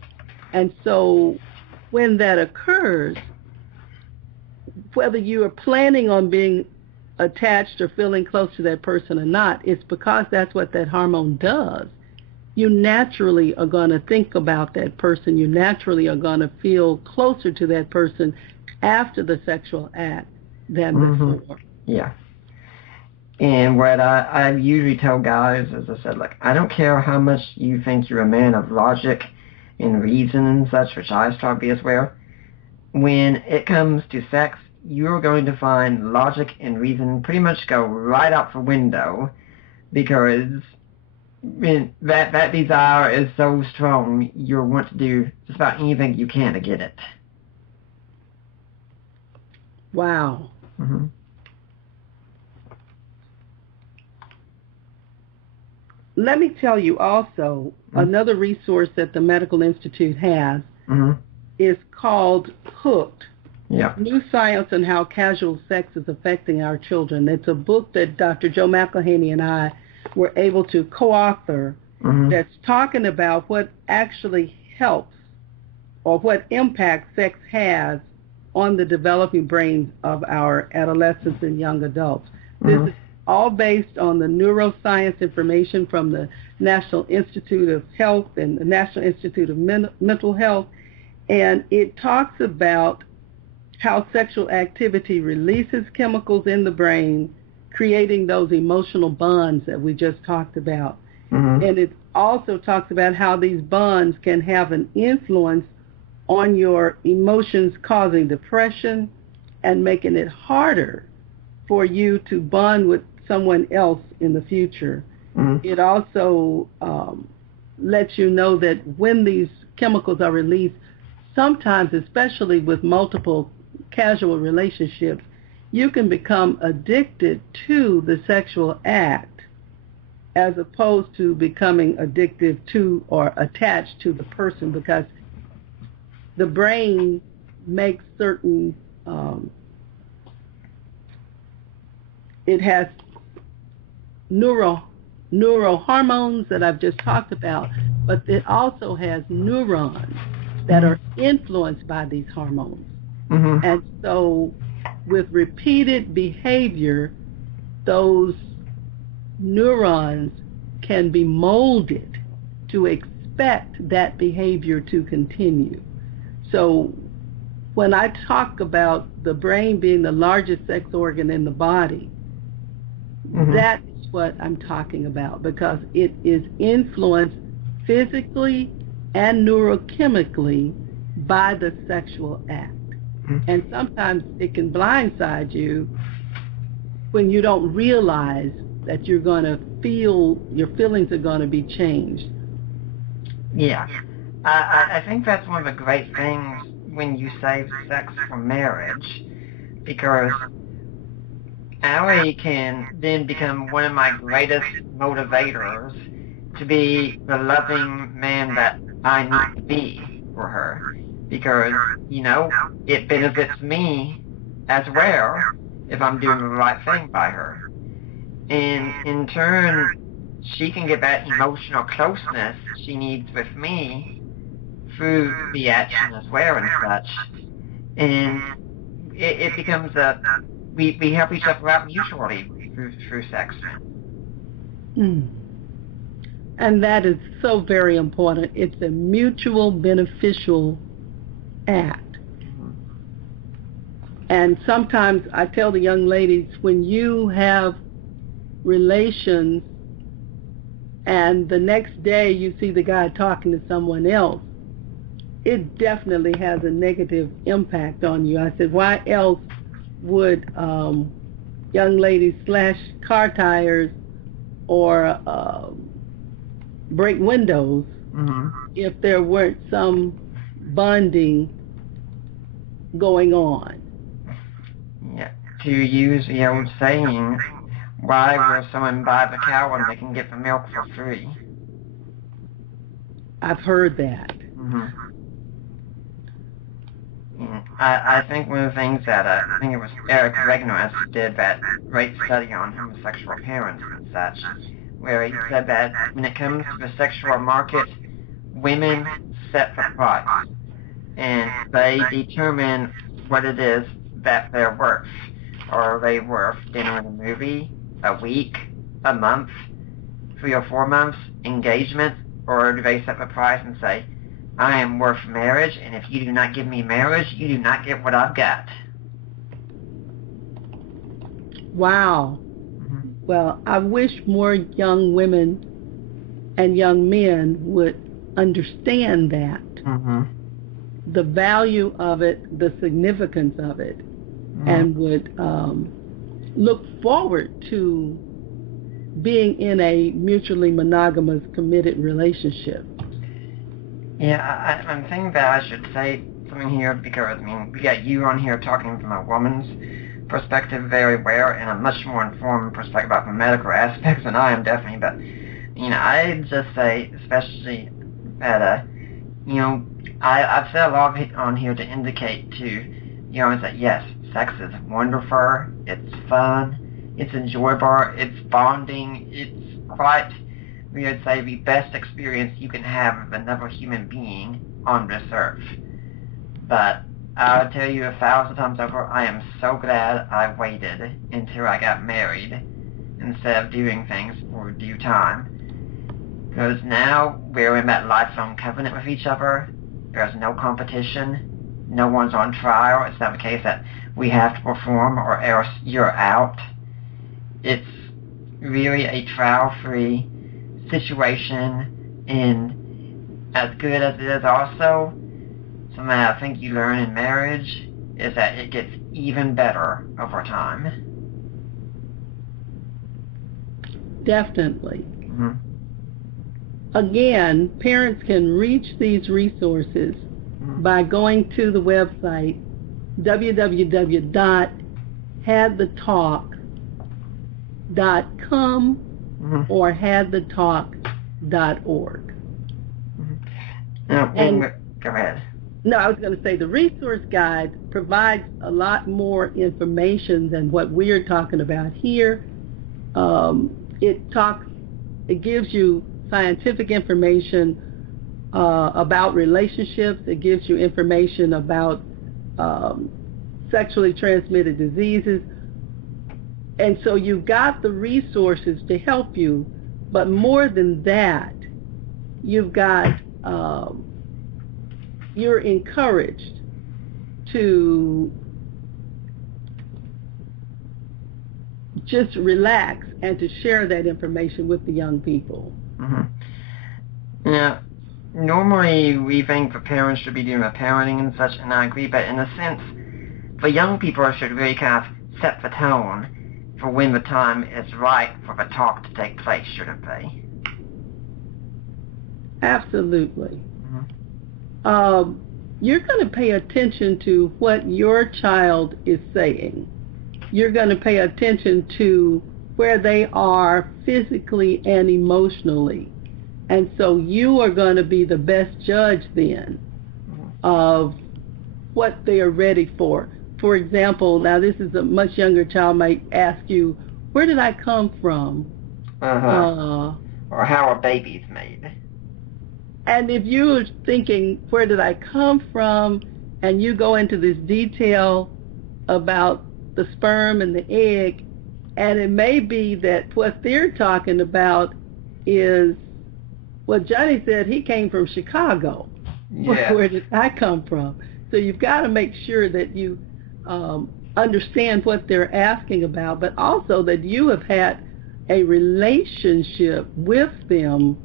And so when that occurs, whether you are planning on being attached or feeling close to that person or not, it's because that's what that hormone does. You naturally are going to think about that person. You naturally are going to feel closer to that person after the sexual act than before. Yeah. And what I usually tell guys, as I said, like, I don't care how much you think you're a man of logic and reason and such, which I strive to be as well. When it comes to sex, you're going to find logic and reason pretty much go right out the window, because that desire is so strong, you'll want to do just about anything you can to get it. Wow. Mm-hmm. Let me tell you also, another resource that the Medical Institute has is called Hooked. Yeah. New Science on How Casual Sex is Affecting Our Children. It's a book that Dr. Joe McElhaney and I were able to co-author that's talking about what actually helps or what impact sex has on the developing brains of our adolescents and young adults. This is all based on the neuroscience information from the National Institute of Health and the National Institute of Mental Health, and it talks about how sexual activity releases chemicals in the brain, creating those emotional bonds that we just talked about. And it also talks about how these bonds can have an influence on your emotions, causing depression and making it harder for you to bond with someone else in the future. It also lets you know that when these chemicals are released, sometimes, especially with multiple casual relationships, you can become addicted to the sexual act as opposed to becoming addicted to or attached to the person, because the brain makes certain, it has neurohormones that I've just talked about, but it also has neurons that are influenced by these hormones. And so with repeated behavior, those neurons can be molded to expect that behavior to continue. So when I talk about the brain being the largest sex organ in the body, that is what I'm talking about, because it is influenced physically and neurochemically by the sexual act. And sometimes it can blindside you when you don't realize that you're going to feel, your feelings are going to be changed. Yeah. I think that's one of the great things when you save sex for marriage, because Allie can then become one of my greatest motivators to be the loving man that I need to be for her, because, you know, it benefits me as well if I'm doing the right thing by her. And in turn, she can get that emotional closeness she needs with me through the action as well and such. And it becomes we help each other out mutually through sex. And that is so very important. It's a mutual beneficial act. And sometimes I tell the young ladies, when you have relations and the next day you see the guy talking to someone else, it definitely has a negative impact on you. I said, why else would young ladies slash car tires or break windows if there weren't some bonding going on? Yeah. To use the old saying, why will someone buy the cow when they can get the milk for free? I've heard that. I think one of the things that I think it was Eric Regnerus did that great study on homosexual parents and such, where he said that when it comes to the sexual market, women set the price, and they determine what it is that they're worth. Are they worth dinner and a movie, a week, a month, 3 or 4 months, engagement, or do they set the price and say, I am worth marriage, and if you do not give me marriage, you do not get what I've got? Wow. Well, I wish more young women and young men would understand that. The value of it, the significance of it, and would look forward to being in a mutually monogamous, committed relationship. Yeah, I'm thinking that I should say something here, because, I mean, we got you on here talking from a woman's perspective very well, and a much more informed perspective about the medical aspects than I am, definitely, but, you know, I'd just say, especially that, you know, I've said a lot on here to indicate to, you know, is that yes, sex is wonderful, it's fun, it's enjoyable, it's bonding, it's quite, we would say, the best experience you can have with another human being on this earth. But I'll tell you 1,000 times over, I am so glad I waited until I got married instead of doing things for due time. Because now we're in that lifelong covenant with each other. There's no competition. No one's on trial. It's not the case that we have to perform or else you're out. It's really a trial-free situation, and as good as it is also, something that I think you learn in marriage is that it gets even better over time. Definitely. Again, parents can reach these resources by going to the website www.hadthetalk.com or hadthetalk.org. Go ahead. No, I was going to say the resource guide provides a lot more information than what we're talking about here. It gives you scientific information about relationships. It gives you information about sexually transmitted diseases. And so you've got the resources to help you, but more than that, you've got, you're encouraged to just relax and to share that information with the young people. Now, normally we think the parents should be doing the parenting and such, and I agree, but in a sense, the young people should really kind of set the tone for when the time is right for the talk to take place, shouldn't they? Absolutely. You're going to pay attention to what your child is saying. You're going to pay attention to where they are physically and emotionally. And so you are going to be the best judge then of what they are ready for. For example, now this is a much younger child might ask you, where did I come from? Or how are babies made? And if you're thinking, where did I come from, and you go into this detail about the sperm and the egg, and it may be that what they're talking about is, well, Johnny said he came from Chicago. Yeah. Where did I come from? So you've got to make sure that you understand what they're asking about, but also that you have had a relationship with them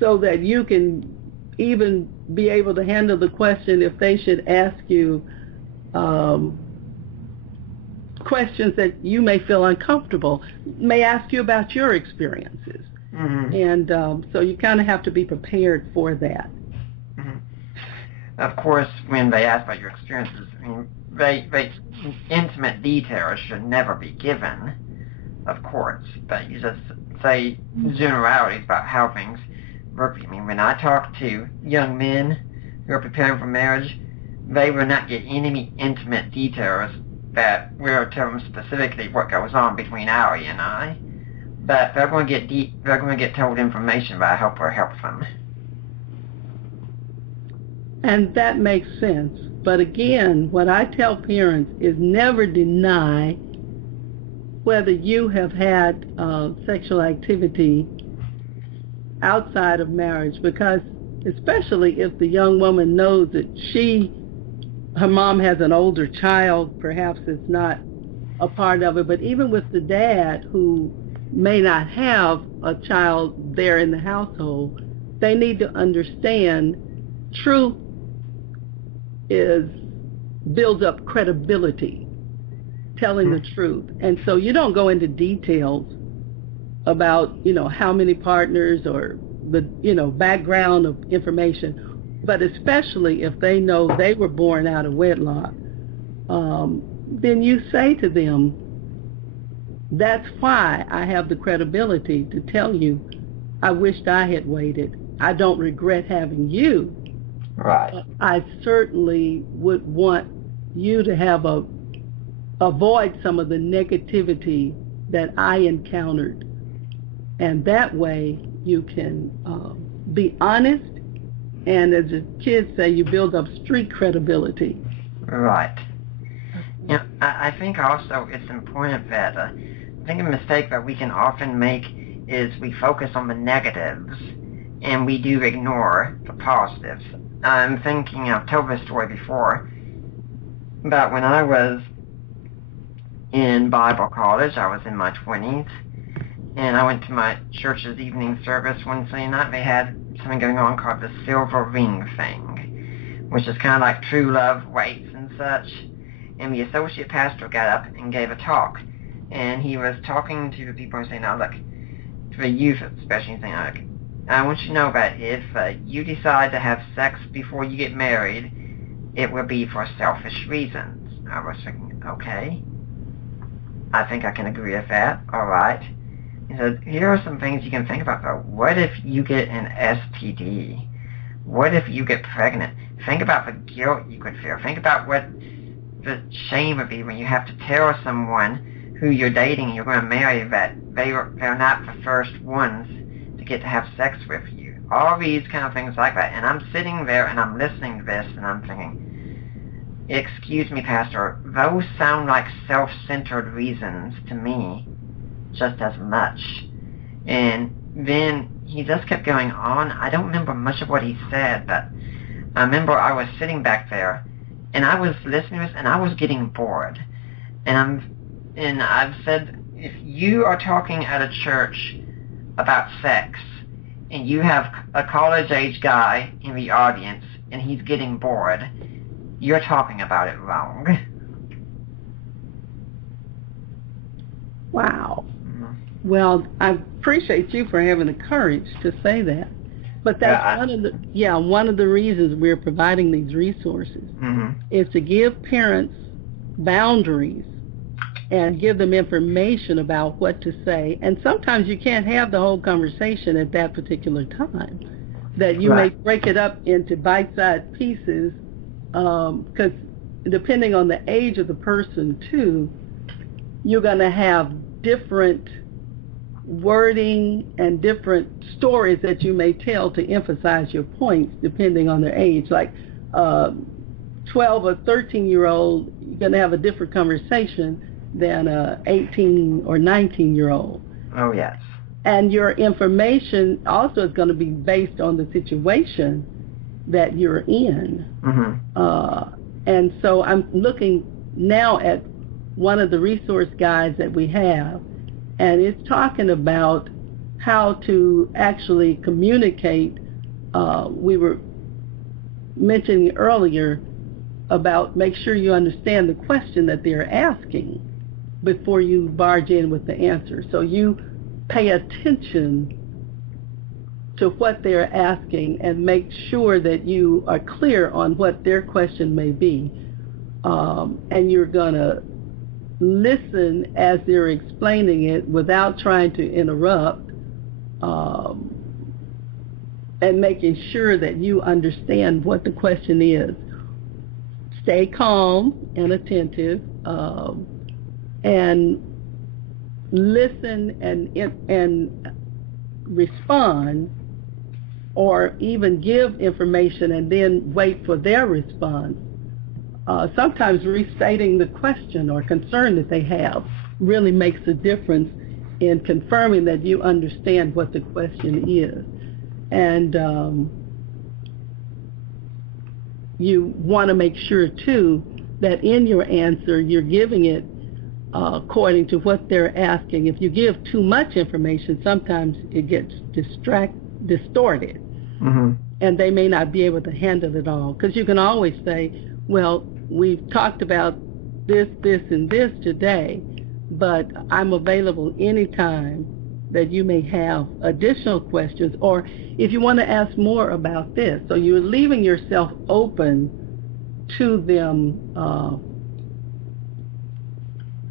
so that you can even be able to handle the question if they should ask you questions that you may feel uncomfortable, may ask you about your experiences. And so you kind of have to be prepared for that. Of course, when they ask about your experiences, I mean, very intimate details should never be given, of course, but you just say generalities about how things work. I mean, when I talk to young men who are preparing for marriage, they will not get any intimate details that will tell them specifically what goes on between Ari and I, but they're going to get told information that I hope will help them. And that makes sense. But again, what I tell parents is never deny whether you have had sexual activity outside of marriage, because especially if the young woman knows that her mom has an older child, perhaps it's not a part of it, but even with the dad who may not have a child there in the household, they need to understand truth builds up credibility, telling the truth. And so you don't go into details about, how many partners or the, background of information, but especially if they know they were born out of wedlock, then you say to them, that's why I have the credibility to tell you, I wished I had waited. I don't regret having you. Right. I certainly would want you to avoid some of the negativity that I encountered. And that way you can be honest, and as the kids say, you build up street credibility. Right. I think also it's important that I think a mistake that we can often make is we focus on the negatives and we do ignore the positives. I'm thinking, I've told this story before, but when I was in Bible college, I was in my 20s, and I went to my church's evening service one Sunday night. They had something going on called the silver ring thing, which is kind of like true love waits and such. And the associate pastor got up and gave a talk, and he was talking to the people and saying, now look, to the youth especially, saying, look, I want you to know that if you decide to have sex before you get married, it will be for selfish reasons. I was thinking, okay, I think I can agree with that, all right. He said, here are some things you can think about though. What if you get an STD? What if you get pregnant? Think about the guilt you could feel. Think about what the shame would be when you have to tell someone who you're dating, you're going to marry, that they're not the first ones to get to have sex with you. All these kind of things like that. And I'm sitting there and I'm listening to this and I'm thinking, excuse me, Pastor, those sound like self-centered reasons to me just as much. And then he just kept going on. I don't remember much of what he said, but I remember I was sitting back there and I was listening to this and I was getting bored. And I've said, if you are talking at a church about sex and you have a college-age guy in the audience, and he's getting bored, you're talking about it wrong. Wow. Well, I appreciate you for having the courage to say that. But that's one of the reasons we're providing these resources is to give parents boundaries and give them information about what to say. And sometimes you can't have the whole conversation at that particular time. That you may break it up into bite-sized pieces, because depending on the age of the person too, you're going to have different wording and different stories that you may tell to emphasize your points depending on their age. Like 12 or 13-year-old, you're going to have a different conversation than a 18 or 19-year-old. Oh, yes. And your information also is going to be based on the situation that you're in. And so I'm looking now at one of the resource guides that we have, and it's talking about how to actually communicate. We were mentioning earlier about make sure you understand the question that they're asking before you barge in with the answer. So you pay attention to what they're asking and make sure that you are clear on what their question may be. And you're going to listen as they're explaining it without trying to interrupt, and making sure that you understand what the question is. Stay calm and attentive, and listen and respond, or even give information and then wait for their response. Sometimes restating the question or concern that they have really makes a difference in confirming that you understand what the question is. And you want to make sure, too, that in your answer you're giving it according to what they're asking. If you give too much information, sometimes it gets distorted, and they may not be able to handle it all. Because you can always say, well, we've talked about this, this, and this today, but I'm available anytime that you may have additional questions, or if you want to ask more about this. So you're leaving yourself open to them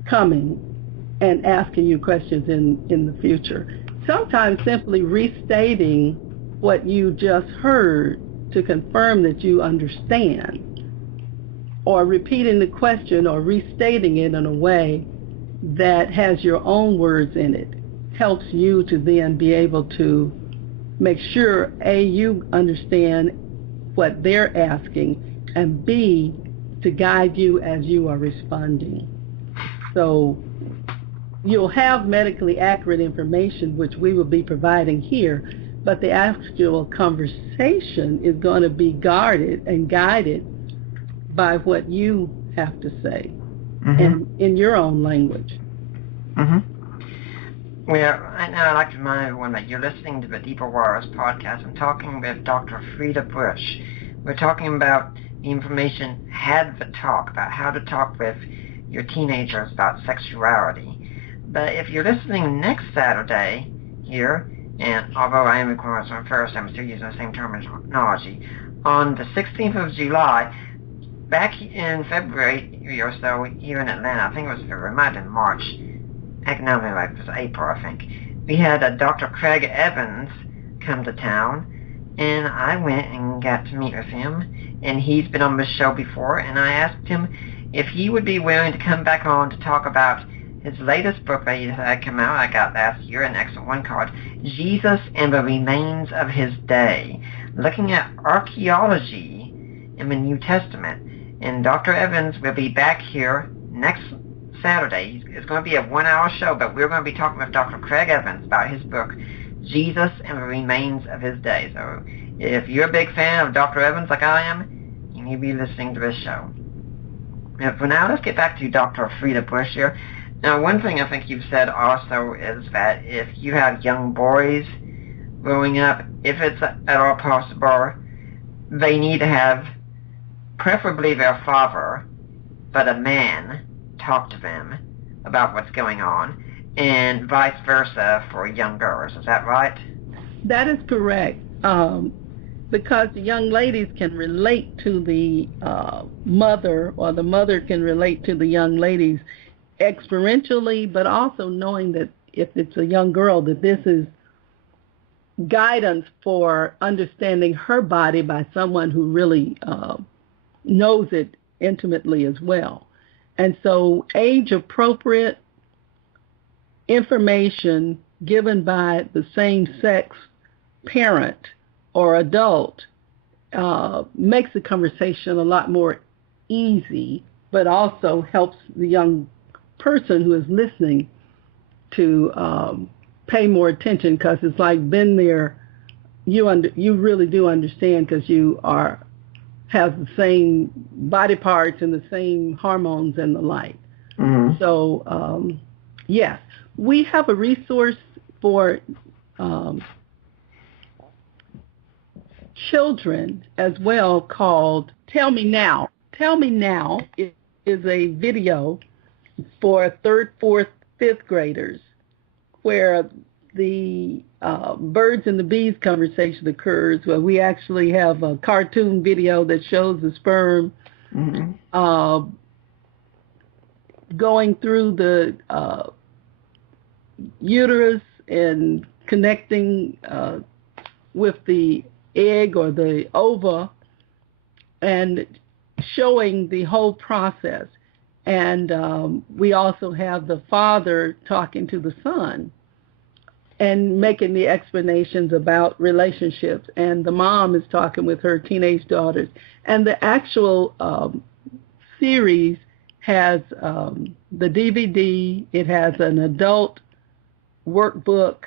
coming and asking you questions in the future. Sometimes simply restating what you just heard to confirm that you understand, or repeating the question or restating it in a way that has your own words in it, helps you to then be able to make sure, A, you understand what they're asking, and B, to guide you as you are responding. So you'll have medically accurate information, which we will be providing here, but the actual conversation is going to be guarded and guided by what you have to say, and in your own language. Well, right now I'd like to remind everyone that you're listening to the Deeper Waters podcast. I'm talking with Dr. Freda Bush. We're talking about the information, about how to talk with your teenagers about sexuality. But if you're listening next Saturday here, and although I am recording on Thursday, I'm still using the same terminology, on the 16th of July, back in February or so, here in Atlanta, I think it was February, it might have been March, it was April, I think, we had Dr. Craig Evans come to town, and I went and got to meet with him, and he's been on this show before, and I asked him if he would be willing to come back on to talk about his latest book that had come out, I got last year, an excellent one called Jesus and the Remains of His Day, looking at archaeology in the New Testament. And Dr. Evans will be back here next Saturday. It's going to be a 1-hour show, but we're going to be talking with Dr. Craig Evans about his book, Jesus and the Remains of His Day. So if you're a big fan of Dr. Evans like I am, you need to be listening to this show. Now, for now, let's get back to Dr. Freda Bush here. Now, one thing I think you've said also is that if you have young boys growing up, if it's at all possible, they need to have preferably their father, but a man, talk to them about what's going on, and vice versa for young girls. Is that right? That is correct. Because the young ladies can relate to the mother, or the mother can relate to the young ladies experientially, but also knowing that if it's a young girl, that this is guidance for understanding her body by someone who really knows it intimately as well. And so age-appropriate information given by the same-sex parent or adult makes the conversation a lot more easy, but also helps the young person who is listening to pay more attention, because it's like, been there, you really do understand, because you have the same body parts and the same hormones and the like. Mm-hmm. So yes, we have a resource for children as well called Tell Me Now. Tell Me Now is a video for third, fourth, fifth graders where the birds and the bees conversation occurs, where we actually have a cartoon video that shows the sperm going through the uterus and connecting with the egg or the ova, and showing the whole process. And we also have the father talking to the son and making the explanations about relationships, and the mom is talking with her teenage daughters. And the actual series has the DVD, it has an adult workbook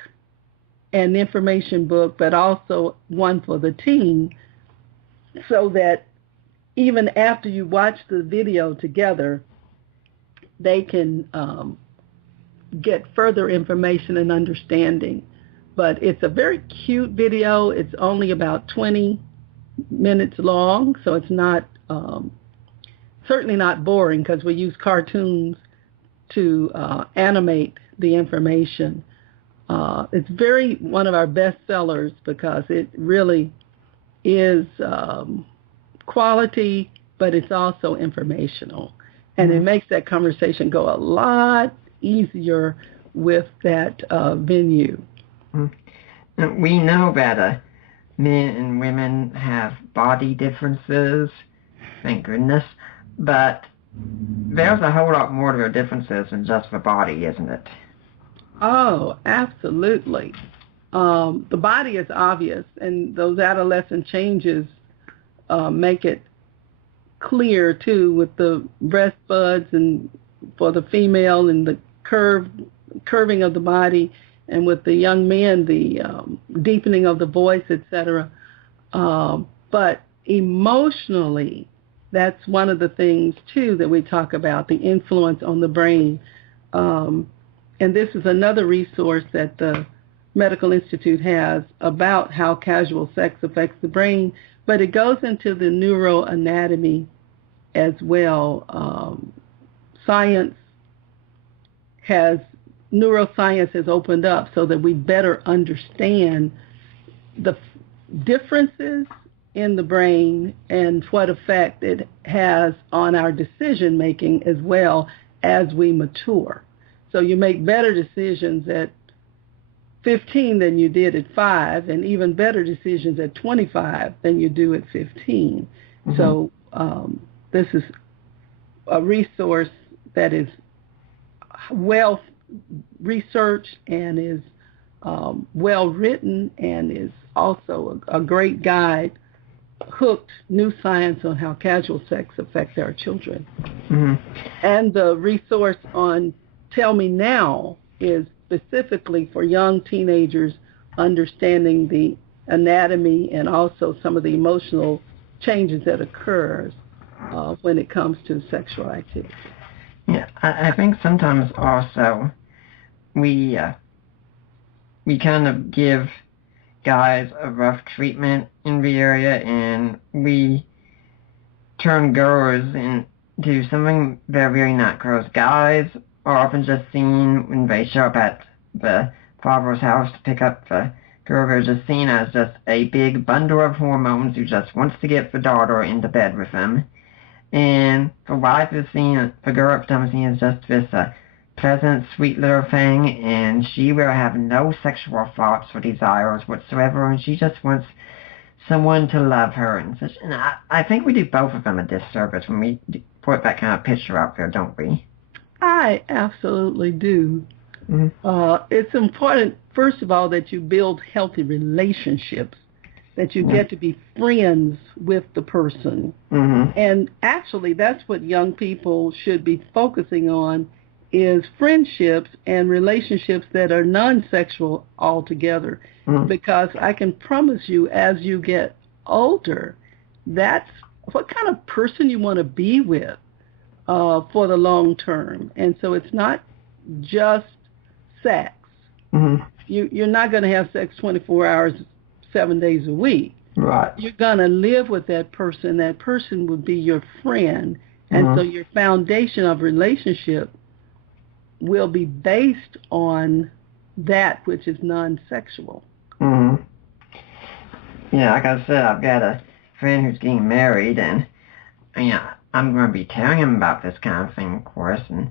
and information book, but also one for the teen, so that even after you watch the video together, they can get further information and understanding. But it's a very cute video. It's only about 20 minutes long, so it's not certainly not boring, because we use cartoons to animate the information. It's one of our best sellers, because it really is quality, but it's also informational. And it makes that conversation go a lot easier with that venue. Now, we know that men and women have body differences, thank goodness, but there's a whole lot more to their differences than just the body, isn't it? Oh, absolutely. The body is obvious, and those adolescent changes make it clear, too, with the breast buds and for the female, and the curving of the body, and with the young men, the deepening of the voice, etc. But emotionally, that's one of the things, too, that we talk about, the influence on the brain. And this is another resource that the Medical Institute has about how casual sex affects the brain, but it goes into the neuroanatomy as well. Neuroscience has opened up so that we better understand the differences in the brain and what effect it has on our decision making as well as we mature. So you make better decisions at 15 than you did at 5, and even better decisions at 25 than you do at 15. Mm-hmm. So this is a resource that is well researched and is well written, and is also a great guide, hooked new science on how casual sex affects our children. Mm-hmm. And the resource on Tell Me Now is specifically for young teenagers understanding the anatomy and also some of the emotional changes that occurs when it comes to sexual activity. Yeah, I think sometimes also we kind of give guys a rough treatment in the area, and we turn girls into something very, very not gross. Guys are often just seen when they show up at the father's house to pick up the girl. They're just seen as just a big bundle of hormones who just wants to get the daughter into bed with them. And the wife is seen, the girl at the time is seen as just this pleasant, sweet little thing, and she will have no sexual thoughts or desires whatsoever, and she just wants someone to love her and such. And I think we do both of them a disservice when we put that kind of picture out there, don't we? I absolutely do. Mm-hmm. It's important, first of all, that you build healthy relationships, that you get to be friends with the person. Mm-hmm. And actually, that's what young people should be focusing on, is friendships and relationships that are non-sexual altogether. Mm-hmm. Because I can promise you, as you get older, that's what kind of person you want to be with for the long term. And so it's not just sex. Mm-hmm. You're not going to have sex 24 hours, 7 days a week. Right. You're going to live with that person. That person would be your friend. And Mm-hmm. so your foundation of relationship will be based on that which is non-sexual. Mm-hmm. Yeah, like I said, I've got a friend who's getting married, and I'm going to be telling him about this kind of thing, of course. And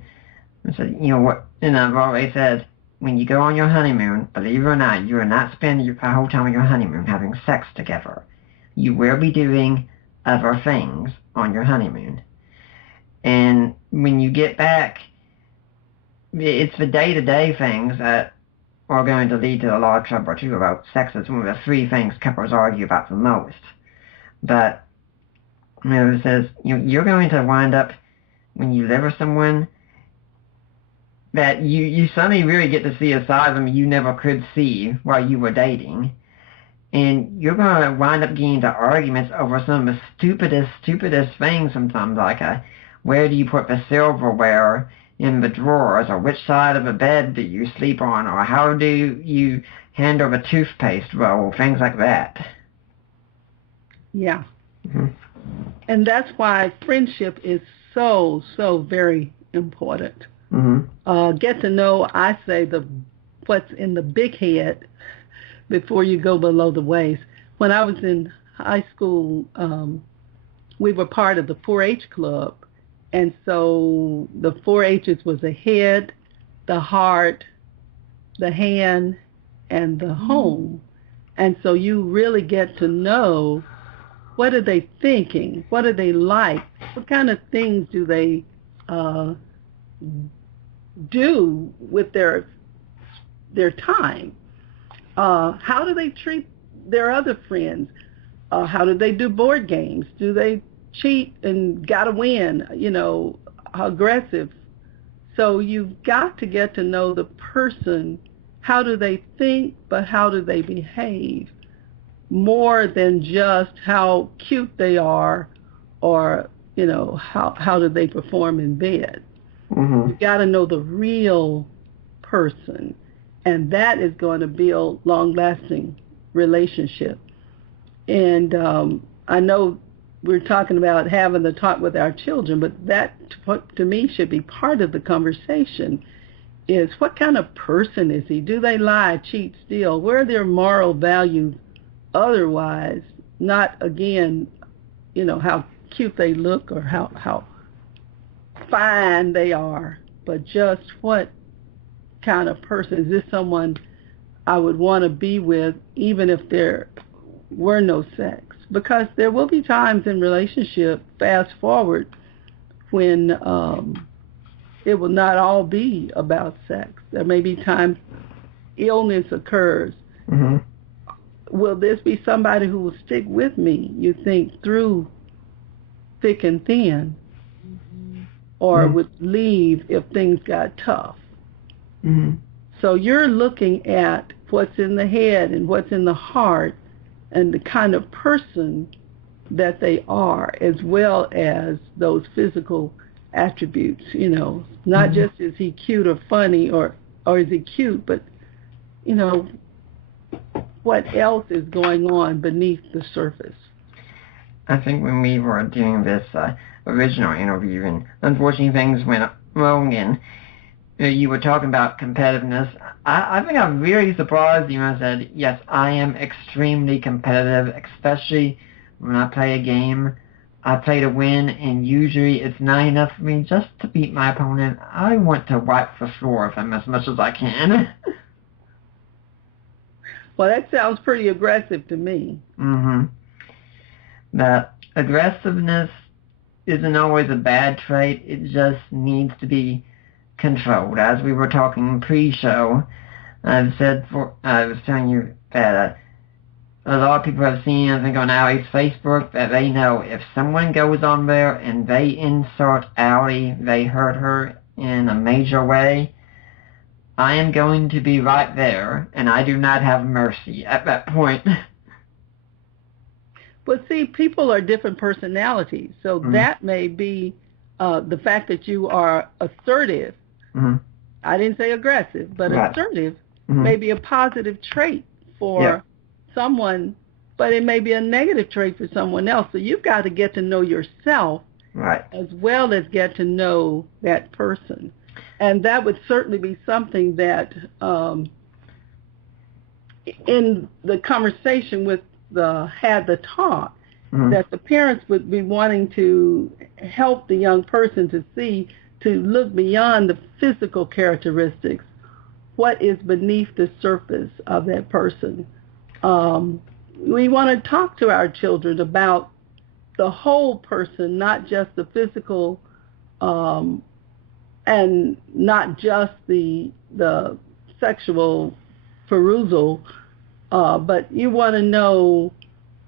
I said, what? And I've always said, when you go on your honeymoon, believe it or not, you are not spending the whole time of your honeymoon having sex together. You will be doing other things on your honeymoon. And when you get back, it's the day-to-day things that are going to lead to a lot of trouble, too, about sex. It's one of the three things couples argue about the most. But, it says, you're going to wind up, when you live with someone, that you suddenly really get to see a side of them you never could see while you were dating. And you're going to wind up getting into arguments over some of the stupidest things sometimes, like where do you put the silverware in the drawers, or which side of the bed do you sleep on, or how do you handle the toothpaste roll, things like that. Yeah. Mm-hmm. And that's why friendship is so very important. Mm-hmm. Get to know, I say, what's in the big head before you go below the waist. When I was in high school, we were part of the 4-H club. And so the 4-H's was the head, the heart, the hand, and the home. And so you really get to know, what are they thinking? What are they like? What kind of things do they do with their time? How do they treat their other friends? How do they do board games? Do they cheat and gotta win? Aggressive. So you've got to get to know the person. How do they think, but how do they behave? More than just how cute they are, or how do they perform in bed. Mm-hmm. You got to know the real person, and that is going to build long-lasting relationship. And I know we're talking about having the talk with our children, but that, to me, should be part of the conversation, is what kind of person is he? Do they lie, cheat, steal? Where are their moral values otherwise? Not, again, how cute they look or how fine they are, but just what kind of person. Is this someone I would want to be with, even if there were no sex? Because there will be times in relationship, fast forward, when it will not all be about sex. There may be times illness occurs. Mm-hmm. Will this be somebody who will stick with me, you think, through thick and thin, or Mm-hmm. would leave if things got tough? Mm-hmm. So you're looking at what's in the head and what's in the heart, and the kind of person that they are, as well as those physical attributes. Not Mm-hmm. just is he cute or funny, or is he cute, but what else is going on beneath the surface? I think when we were doing this original interview, and unfortunately things went wrong, and you were talking about competitiveness, I think I'm really surprised you said, yes, I am extremely competitive, especially when I play a game. I play to win, and usually it's not enough for me just to beat my opponent. I want to wipe the floor with them as much as I can. Well, that sounds pretty aggressive to me. Mm-hmm. That aggressiveness isn't always a bad trait. It just needs to be controlled. As we were talking pre-show, I was telling you that a lot of people have seen, I think, on Allie's Facebook, that they know if someone goes on there and they insult Allie, they hurt her in a major way, I am going to be right there, and I do not have mercy at that point. But see, people are different personalities, so that may be the fact that you are assertive. I didn't say aggressive, but assertive may be a positive trait for someone, but it may be a negative trait for someone else. So you've got to get to know yourself as well as get to know that person. And that would certainly be something that in the conversation with had the talk, that the parents would be wanting to help the young person to see, to look beyond the physical characteristics, what is beneath the surface of that person. We want to talk to our children about the whole person, not just the physical, and not just the sexual perusal, but you want to know,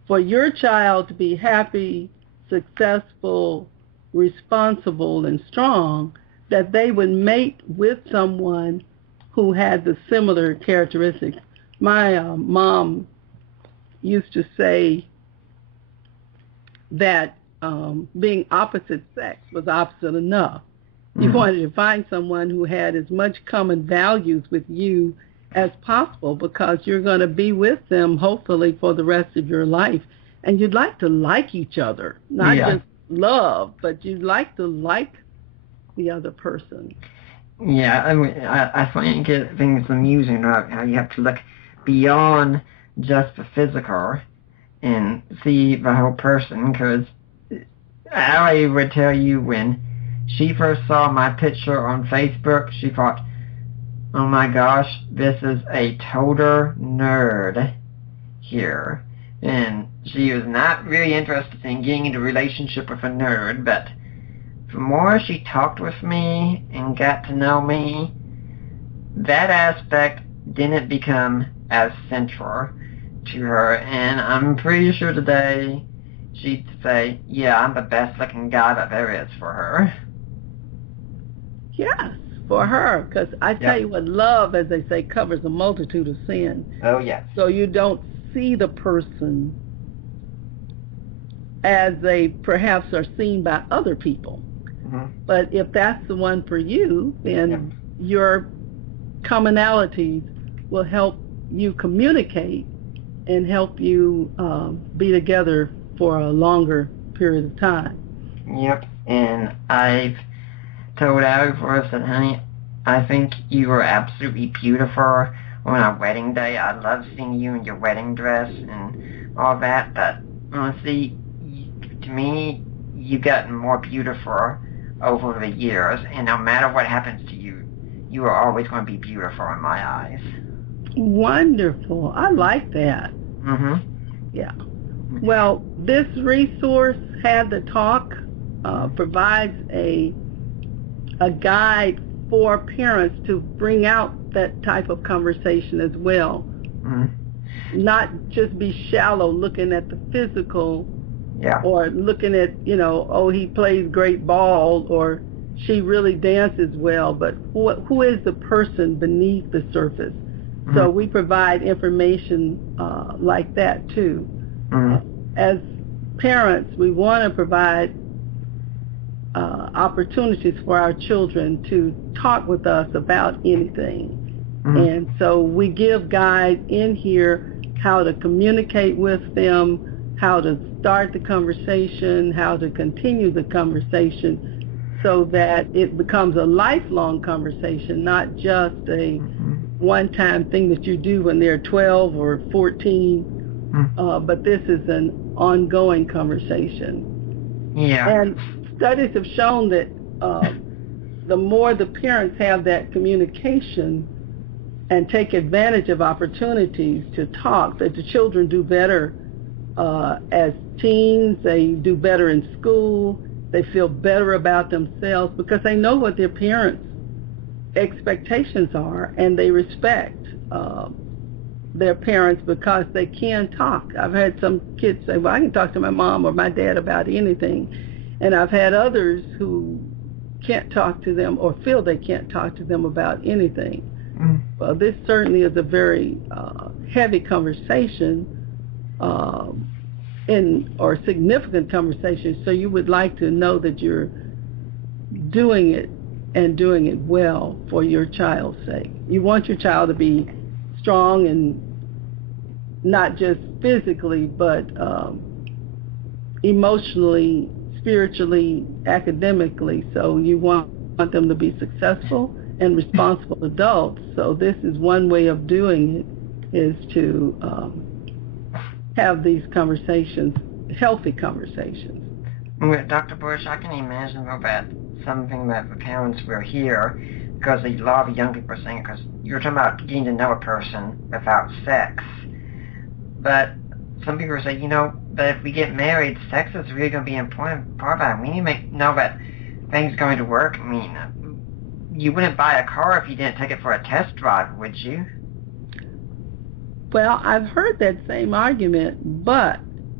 for your child to be happy, successful, responsible, and strong, that they would mate with someone who had the similar characteristics. My mom used to say that being opposite sex was opposite enough. You wanted to find someone who had as much common values with you as possible, because you're going to be with them hopefully for the rest of your life, and you'd like to like each other, not just love, but you'd like to like the other person. Yeah, I find things amusing how you have to look beyond just the physical and see the whole person, because Allie would tell you when she first saw my picture on Facebook, she thought, oh my gosh, this is a total nerd here. And she was not really interested in getting into a relationship with a nerd, but the more she talked with me and got to know me, that aspect didn't become as central to her. And I'm pretty sure today she'd say, yeah, I'm the best looking guy that there is for her. Yes, for her, because I tell you what, love, as they say, covers a multitude of sin. Oh, yes. So you don't see the person as they perhaps are seen by other people. But if that's the one for you, then your commonalities will help you communicate and help you be together for a longer period of time. Yep, and I've told Allie for us that, honey, I think you were absolutely beautiful on our wedding day. I love seeing you in your wedding dress and all that, but honestly, to me, you've gotten more beautiful over the years, and no matter what happens to you, you are always going to be beautiful in my eyes. Wonderful. I like that. Yeah. Well, this resource, Had the Talk, provides a guide for parents to bring out that type of conversation as well. Not just be shallow looking at the physical, or looking at, oh, he plays great ball, or she really dances well, but who is the person beneath the surface? So we provide information like that too. As parents, we want to provide opportunities for our children to talk with us about anything. And so we give guides in here how to communicate with them, how to start the conversation, how to continue the conversation, so that it becomes a lifelong conversation, not just a one-time thing that you do when they're 12 or 14, but this is an ongoing conversation. Yeah. And studies have shown that the more the parents have that communication and take advantage of opportunities to talk, that the children do better as teens, they do better in school, they feel better about themselves because they know what their parents' expectations are, and they respect their parents because they can talk. I've had some kids say, well, I can talk to my mom or my dad about anything. And I've had others who can't talk to them or feel they can't talk to them about anything. Well, this certainly is a very heavy conversation or significant conversation, so you would like to know that you're doing it and doing it well for your child's sake. You want your child to be strong, and not just physically, but emotionally, spiritually, academically. So you want them to be successful and responsible adults. So this is one way of doing it, is to have these conversations, healthy conversations. Well, Dr. Bush, I can imagine about something that the parents will hear, because a lot of young people are saying, because you're talking about getting to know a person without sex. But some people say, that if we get married, sex is really going to be an important part of it. We need to know that things are going to work. I mean, you wouldn't buy a car if you didn't take it for a test drive, would you? Well, I've heard that same argument, but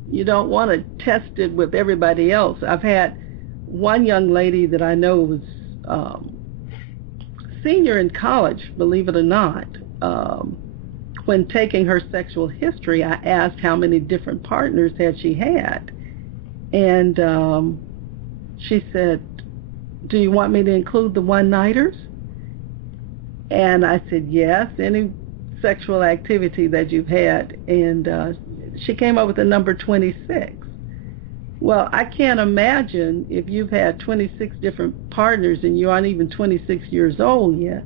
you don't want to test it with everybody else. I've had one young lady that I know was senior in college, believe it or not. When taking her sexual history, I asked how many different partners had she had. And she said, do you want me to include the one-nighters? And I said, yes, any sexual activity that you've had. And she came up with the number 26. Well, I can't imagine if you've had 26 different partners and you aren't even 26 years old yet,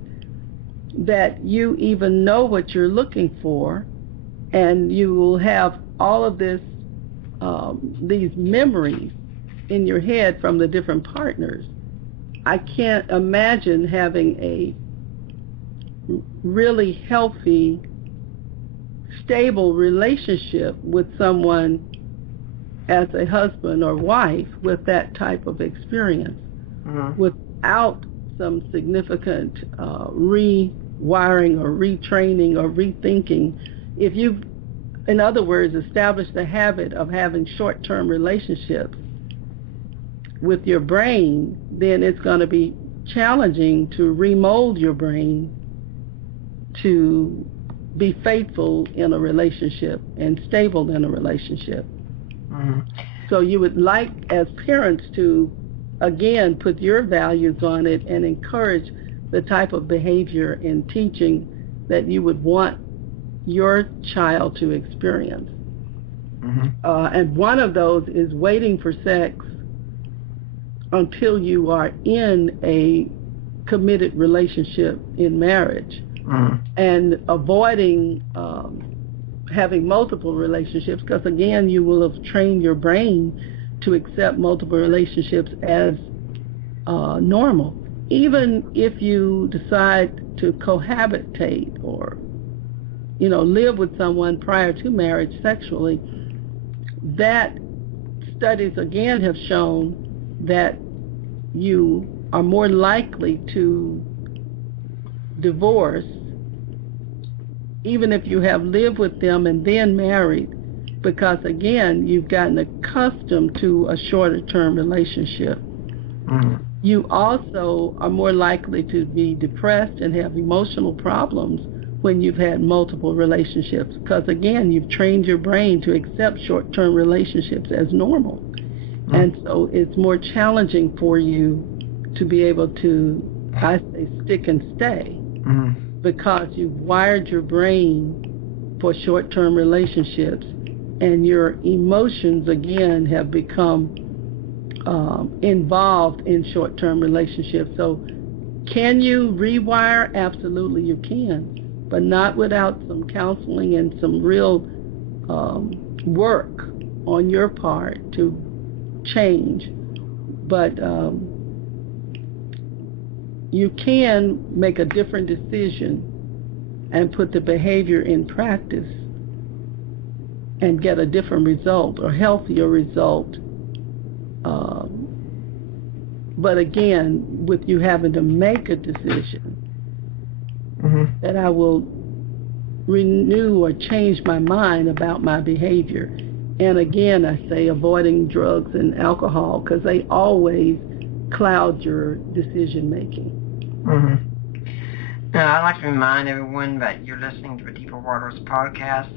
that you even know what you're looking for, and you will have all of this, these memories in your head from the different partners. I can't imagine having a really healthy, stable relationship with someone as a husband or wife with that type of experience, without some significant rewiring or retraining or rethinking. If you've, in other words, established the habit of having short-term relationships with your brain, then it's going to be challenging to remold your brain to be faithful in a relationship and stable in a relationship. So you would like, as parents, to again put your values on it and encourage the type of behavior and teaching that you would want your child to experience. And one of those is waiting for sex until you are in a committed relationship in marriage, and avoiding having multiple relationships, because again you will have trained your brain to accept multiple relationships as normal. Even if you decide to cohabitate or live with someone prior to marriage sexually, that studies again have shown that you are more likely to divorce even if you have lived with them and then married, because again you've gotten accustomed to a shorter term relationship. You also are more likely to be depressed and have emotional problems when you've had multiple relationships, because again you've trained your brain to accept short-term relationships as normal. And so it's more challenging for you to be able to, I say, stick and stay, because you've wired your brain for short-term relationships, and your emotions again have become involved in short-term relationships. So can you rewire? Absolutely you can, but not without some counseling and some real work on your part to change. But you can make a different decision and put the behavior in practice and get a different result or healthier result. But again, with you having to make a decision that I will renew or change my mind about my behavior. And again, I say avoiding drugs and alcohol because they always cloud your decision making. Now, I'd like to remind everyone that you're listening to the Deeper Waters podcast.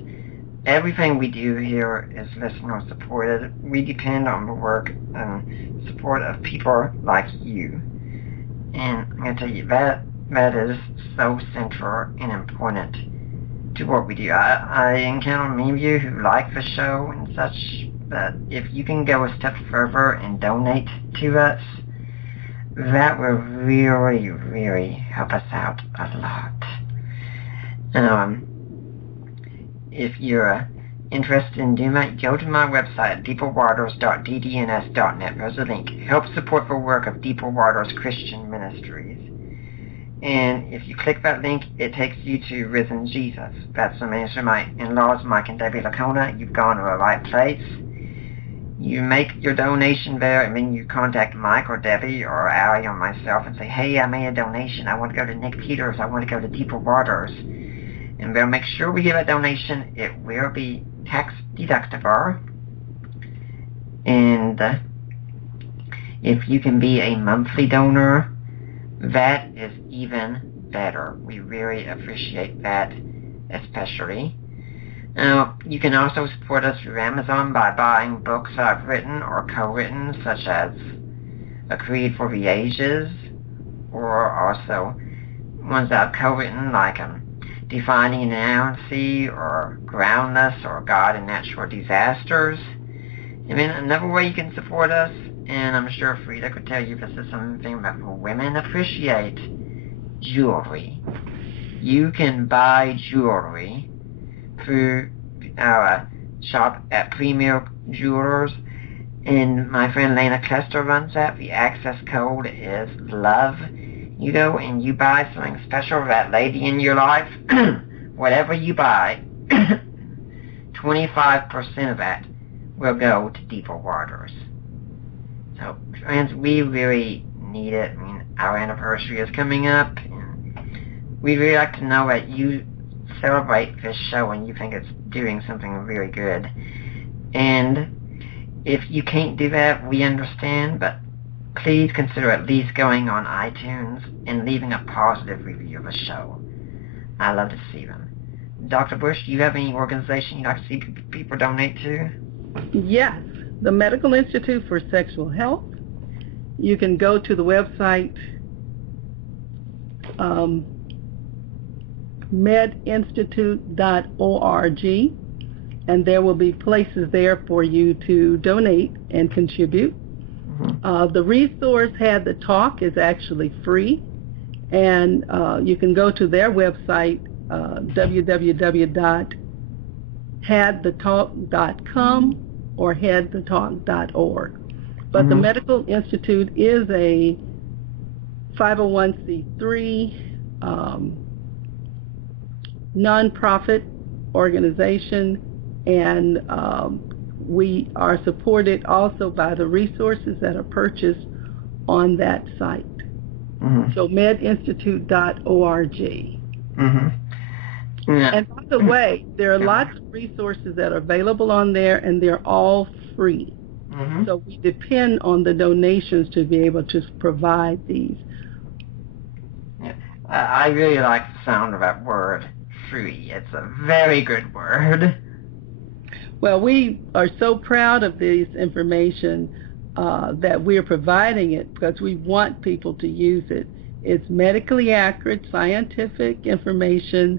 Everything we do here is listener supported. We depend on the work and support of people like you. And I'm going to tell you that is so central and important to what we do. I encounter many of you who like the show and such, but if you can go a step further and donate to us, that will really, really help us out a lot. If you're interested in doing that, go to my website, deeperwaters.ddns.net. There's a link. Help support the work of Deeper Waters Christian Ministries. And if you click that link, it takes you to Risen Jesus. That's the ministry of my in-laws, Mike and Debbie Lacona. You've gone to the right place. You make your donation there, and then you contact Mike or Debbie or Allie or myself and say, hey, I made a donation. I want to go to Nick Peters. I want to go to Deeper Waters. And we'll make sure we give a donation. It will be tax deductible. And if you can be a monthly donor, that is even better. We really appreciate that, especially. Now, you can also support us through Amazon by buying books I've written or co-written, such as A Creed for the Ages, or also ones I've co-written like Defining Inerrancy, or Groundless, or God and Natural Disasters. And then another way you can support us, and I'm sure Freda could tell you this is something that women appreciate, jewelry. You can buy jewelry through our shop at Premier Jewelers, and my friend Lena Kester runs that. The access code is LOVE. You go and you buy something special for that lady in your life. Whatever you buy, 25% of that will go to Deeper Waters. So, friends, we really need it. I mean, our anniversary is coming up, and we'd really like to know that you celebrate this show and you think it's doing something really good. And if you can't do that, we understand, but please consider at least going on iTunes and leaving a positive review of the show. I love to see them. Dr. Bush, do you have any organization you'd like to see people donate to? Yes, the Medical Institute for Sexual Health. You can go to the website medinstitute.org, and there will be places there for you to donate and contribute. The resource Had the Talk is actually free, and you can go to their website, www.hadthetalk.com or hadthetalk.org. But the Medical Institute is a 501c3 nonprofit organization, and we are supported also by the resources that are purchased on that site. So medinstitute.org. And by the way, there are lots of resources that are available on there, and they're all free. So we depend on the donations to be able to provide these. Yeah. I really like the sound of that word, free. It's a very good word. Well, we are so proud of this information that we're providing it because we want people to use it. It's medically accurate, scientific information.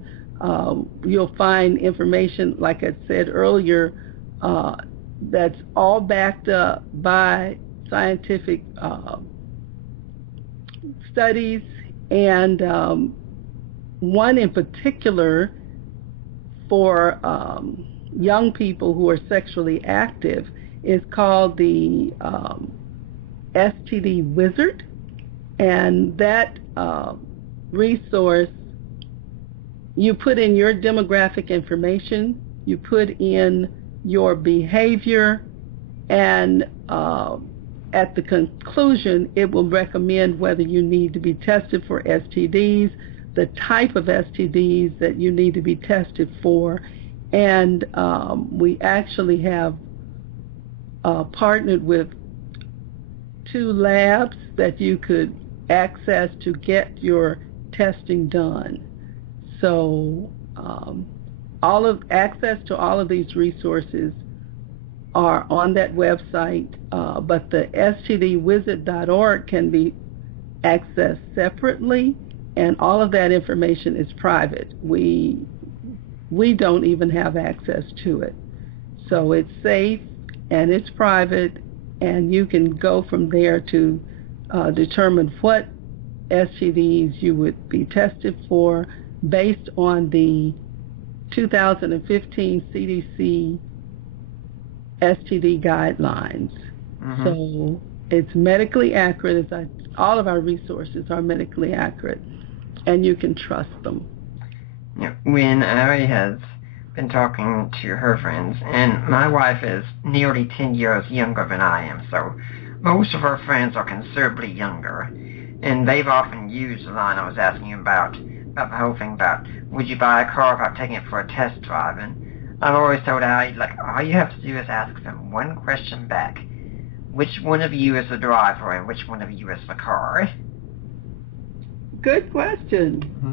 You'll find information, like I said earlier, that's all backed up by scientific studies, and one in particular for young people who are sexually active is called the STD Wizard, and that resource, you put in your demographic information, you put in your behavior, and at the conclusion, it will recommend whether you need to be tested for STDs, the type of STDs that you need to be tested for, and we actually have partnered with 2 labs that you could access to get your testing done. So access to all of these resources are on that website, but the stdwizard.org can be accessed separately, and all of that information is private. We don't even have access to it. So it's safe and it's private, and you can go from there to determine what STDs you would be tested for based on the 2015 CDC STD guidelines. Mm-hmm. So it's medically accurate. All of our resources are medically accurate, and you can trust them. When Ari has been talking to her friends, and my wife is nearly 10 years younger than I am, so most of her friends are considerably younger, and they've often used the line I was asking you about the whole thing about, would you buy a car without taking it for a test drive? And I've always told Ari, all you have to do is ask them one question back. Which one of you is the driver and which one of you is the car? Good question. Mm-hmm.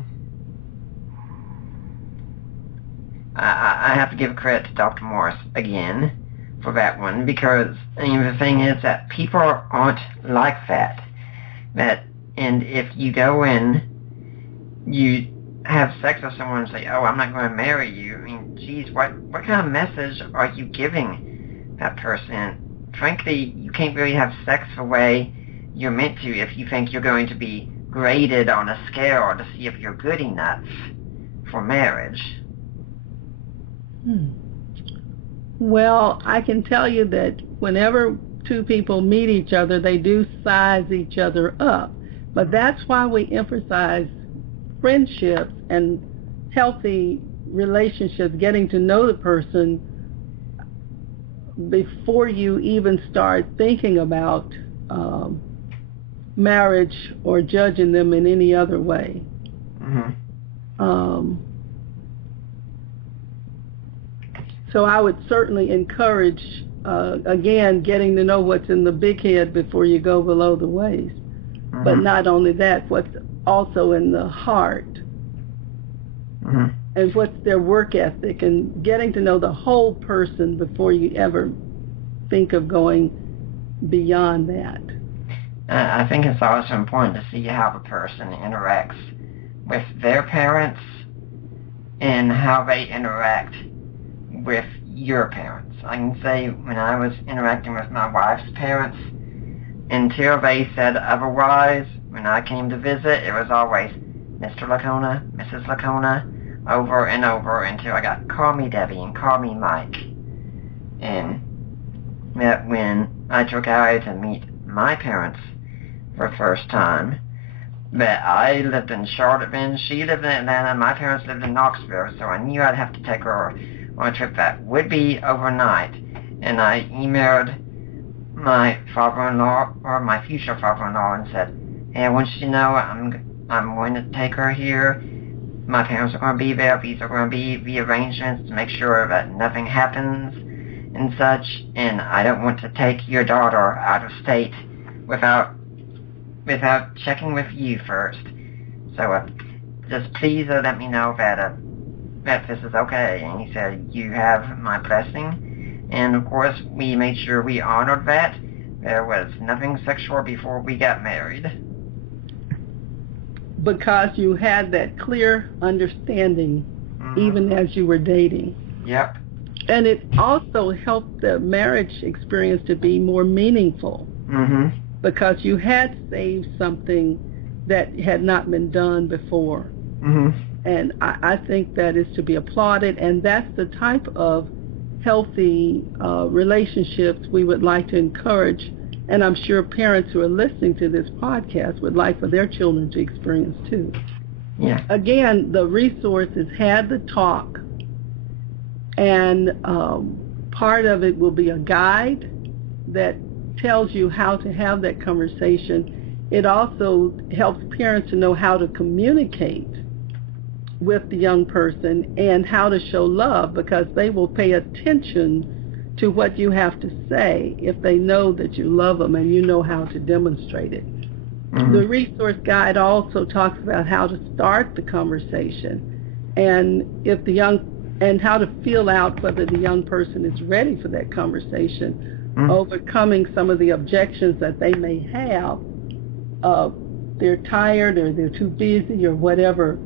I have to give credit to Dr. Morris again for that one, because the thing is that people aren't like that. And if you go in, you have sex with someone and say, oh, I'm not going to marry you, geez, what kind of message are you giving that person? Frankly, you can't really have sex the way you're meant to if you think you're going to be graded on a scale to see if you're good enough for marriage. Well, I can tell you that whenever 2 people meet each other, they do size each other up. But that's why we emphasize friendships and healthy relationships, getting to know the person before you even start thinking about marriage or judging them in any other way. Mm-hmm. So I would certainly encourage, again, getting to know what's in the big head before you go below the waist. Mm-hmm. But not only that, what's also in the heart. Mm-hmm. And what's their work ethic, and getting to know the whole person before you ever think of going beyond that. I think it's also important to see how the person interacts with their parents and how they interact with your parents. I can say when I was interacting with my wife's parents, until they said otherwise, when I came to visit, it was always Mr. Lacona, Mrs. Lacona, over and over until I got call me Debbie and call me Mike. And when I took Ari to meet my parents for the first time, that I lived in Charlotte then, she lived in Atlanta, my parents lived in Knoxville, so I knew I'd have to take her on a trip that would be overnight. And I emailed my father-in-law, or my future father-in-law, and said, hey, I want you to know I'm going to take her here. My parents are going to be there. These are going to be the arrangements to make sure that nothing happens and such. And I don't want to take your daughter out of state without checking with you first. So just please let me know that this is okay. And he said, you have my blessing. And of course, we made sure we honored that. There was nothing sexual before we got married. Because you had that clear understanding even as you were dating. Yep. And it also helped the marriage experience to be more meaningful because you had saved something that had not been done before. And I think that is to be applauded, and that's the type of healthy relationships we would like to encourage, and I'm sure parents who are listening to this podcast would like for their children to experience too. Yeah. Again, the resources had the talk, and part of it will be a guide that tells you how to have that conversation. It also helps parents to know how to communicate with the young person and how to show love, because they will pay attention to what you have to say if they know that you love them and you know how to demonstrate it. The resource guide also talks about how to start the conversation and how to feel out whether the young person is ready for that conversation, overcoming some of the objections that they may have. They're tired or they're too busy or whatever.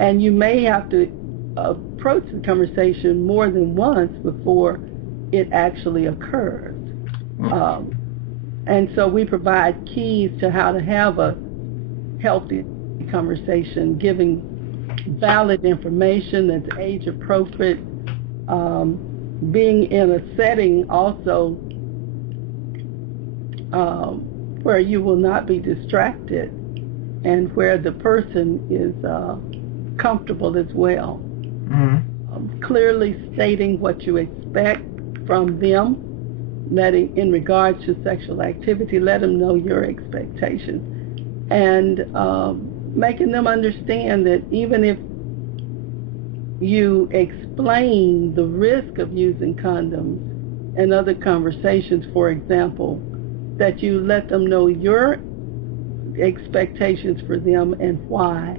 And you may have to approach the conversation more than once before it actually occurs. And so we provide keys to how to have a healthy conversation, giving valid information that's age appropriate, being in a setting also where you will not be distracted and where the person is comfortable as well. Clearly stating what you expect from them, in regards to sexual activity, let them know your expectations, and making them understand that even if you explain the risk of using condoms and other conversations, for example, that you let them know your expectations for them and why,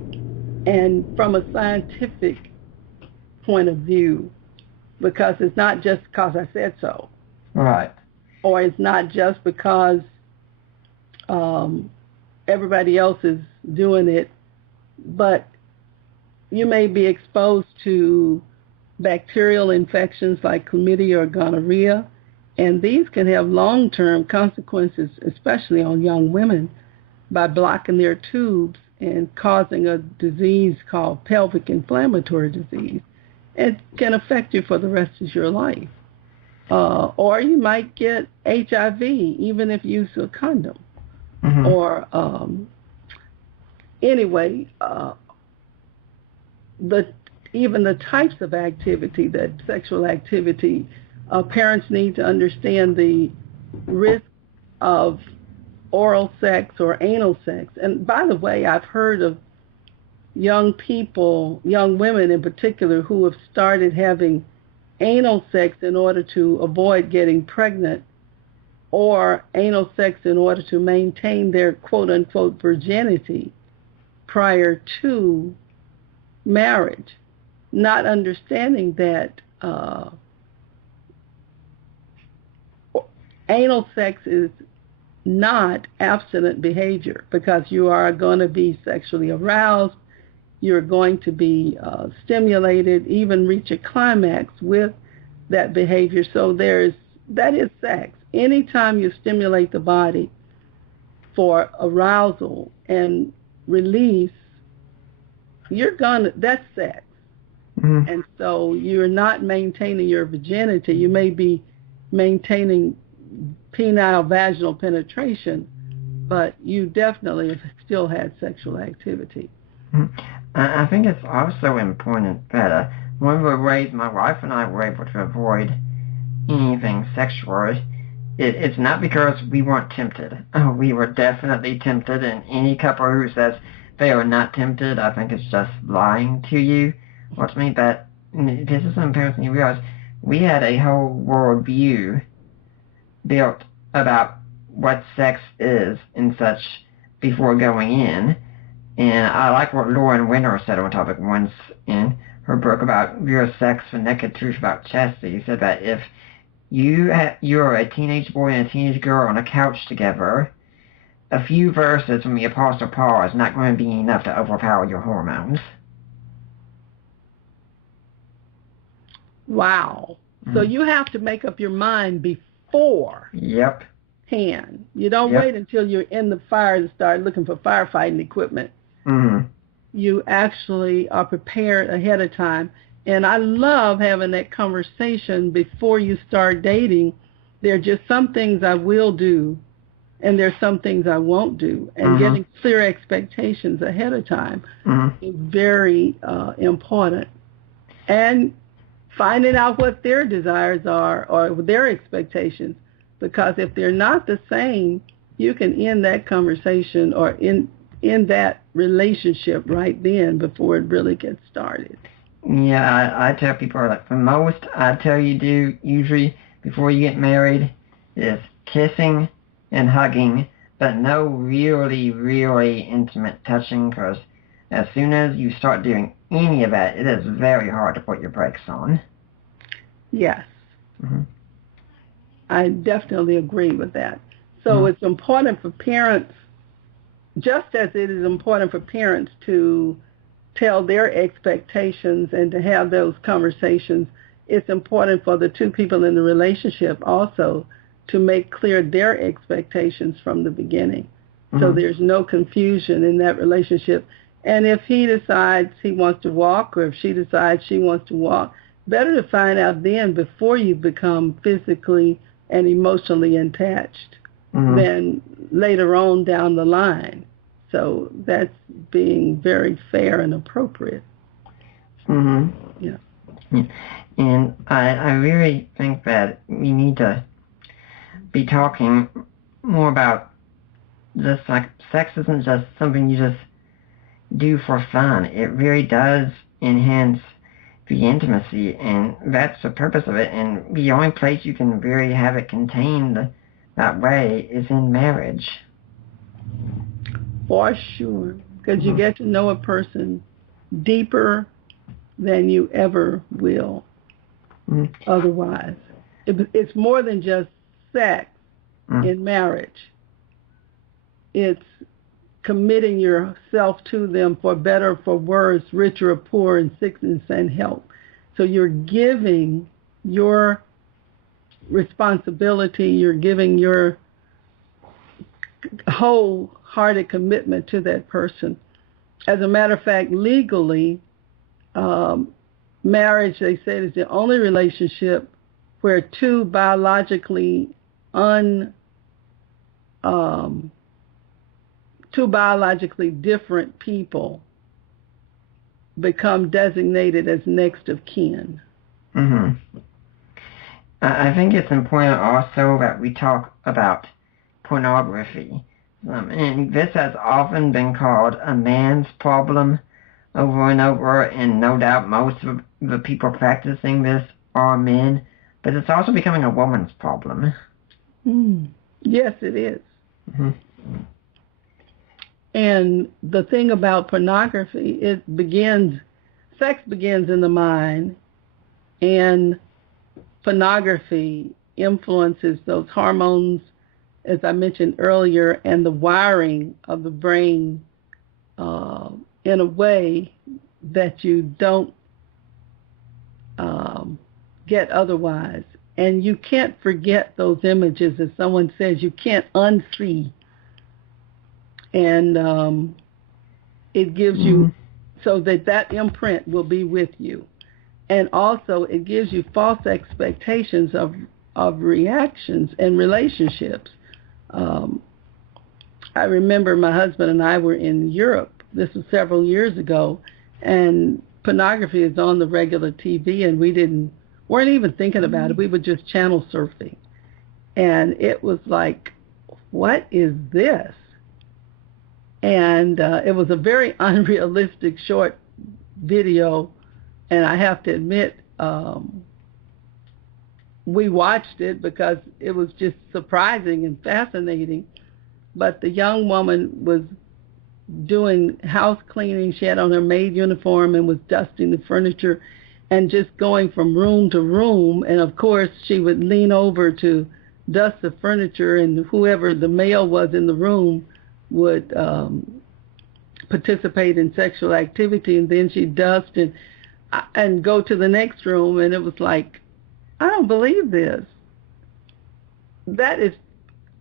and from a scientific point of view, because it's not just because I said so. Right. Or it's not just because everybody else is doing it, but you may be exposed to bacterial infections like chlamydia or gonorrhea, and these can have long-term consequences, especially on young women, by blocking their tubes and causing a disease called pelvic inflammatory disease. It can affect you for the rest of your life. Or you might get HIV even if you use a condom. Or anyway, even the types of activity, that sexual activity, parents need to understand the risk of oral sex or anal sex. And by the way, I've heard of young people, young women in particular, who have started having anal sex in order to avoid getting pregnant, or anal sex in order to maintain their quote-unquote virginity prior to marriage, not understanding that anal sex is not abstinent behavior, because you are going to be sexually aroused, you're going to be stimulated, even reach a climax with that behavior. So that is sex. Anytime you stimulate the body for arousal and release, that's sex. And so you're not maintaining your virginity. You may be maintaining penile vaginal penetration, but you definitely have still had sexual activity. I think it's also important that when we were raised, my wife and I were able to avoid anything sexual. It's not because we weren't tempted. We were definitely tempted, and any couple who says they are not tempted, I think it's just lying to you. What's me? But this is something parents need to realize. We had a whole world view built about what sex is and such before going in. And I like what Lauren Winter said on topic once in her book about Real Sex, The Naked Truth About Chastity. She said that if you're a teenage boy and a teenage girl on a couch together, a few verses from the Apostle Paul is not going to be enough to overpower your hormones. Wow. So you have to make up your mind before. Yep. Hand. You don't wait until you're in the fire to start looking for firefighting equipment. Mm-hmm. You actually are prepared ahead of time. And I love having that conversation before you start dating. There are just some things I will do, and there's some things I won't do. And getting clear expectations ahead of time is very important. And finding out what their desires are or their expectations. Because if they're not the same, you can end that conversation or end that relationship right then before it really gets started. Yeah, I tell people, like, the most I tell you do usually before you get married is kissing and hugging, but no really, really intimate touching, because as soon as you start doing any of that, it is very hard to put your brakes on. Yes. I definitely agree with that. So it's important for parents, just as it is important for parents to tell their expectations and to have those conversations, it's important for the two people in the relationship also to make clear their expectations from the beginning. So there's no confusion in that relationship. And if he decides he wants to walk or if she decides she wants to walk, better to find out then before you become physically and emotionally attached than later on down the line. So that's being very fair and appropriate. Yeah. And I really think that we need to be talking more about just like sex isn't just something you just do for fun. It really does enhance the intimacy, and that's the purpose of it. And the only place you can really have it contained that way is in marriage. For sure, because you get to know a person deeper than you ever will otherwise. It's more than just sex in marriage. It's committing yourself to them for better, for worse, richer or poor, in sickness and health. So you're giving your responsibility, you're giving your wholehearted commitment to that person. As a matter of fact, legally, marriage, they say, is the only relationship where two biologically different people become designated as next of kin. I think it's important also that we talk about pornography. And this has often been called a man's problem over and over, and no doubt most of the people practicing this are men, but it's also becoming a woman's problem. Yes, it is. And the thing about pornography, sex begins in the mind, and pornography influences those hormones, as I mentioned earlier, and the wiring of the brain in a way that you don't get otherwise. And you can't forget those images. As someone says, you can't unsee. And it gives you, so that imprint will be with you. And also it gives you false expectations of reactions and relationships. I remember my husband and I were in Europe. This was several years ago, and pornography is on the regular TV, and we weren't even thinking about it. We were just channel surfing. And it was like, what is this? And it was a very unrealistic short video, and I have to admit, we watched it because it was just surprising and fascinating. But the young woman was doing house cleaning. She had on her maid uniform and was dusting the furniture and just going from room to room. And of course, she would lean over to dust the furniture, and whoever the male was in the room would participate in sexual activity, and then she'd dust. And and go to the next room, and it was like, I don't believe this. That is,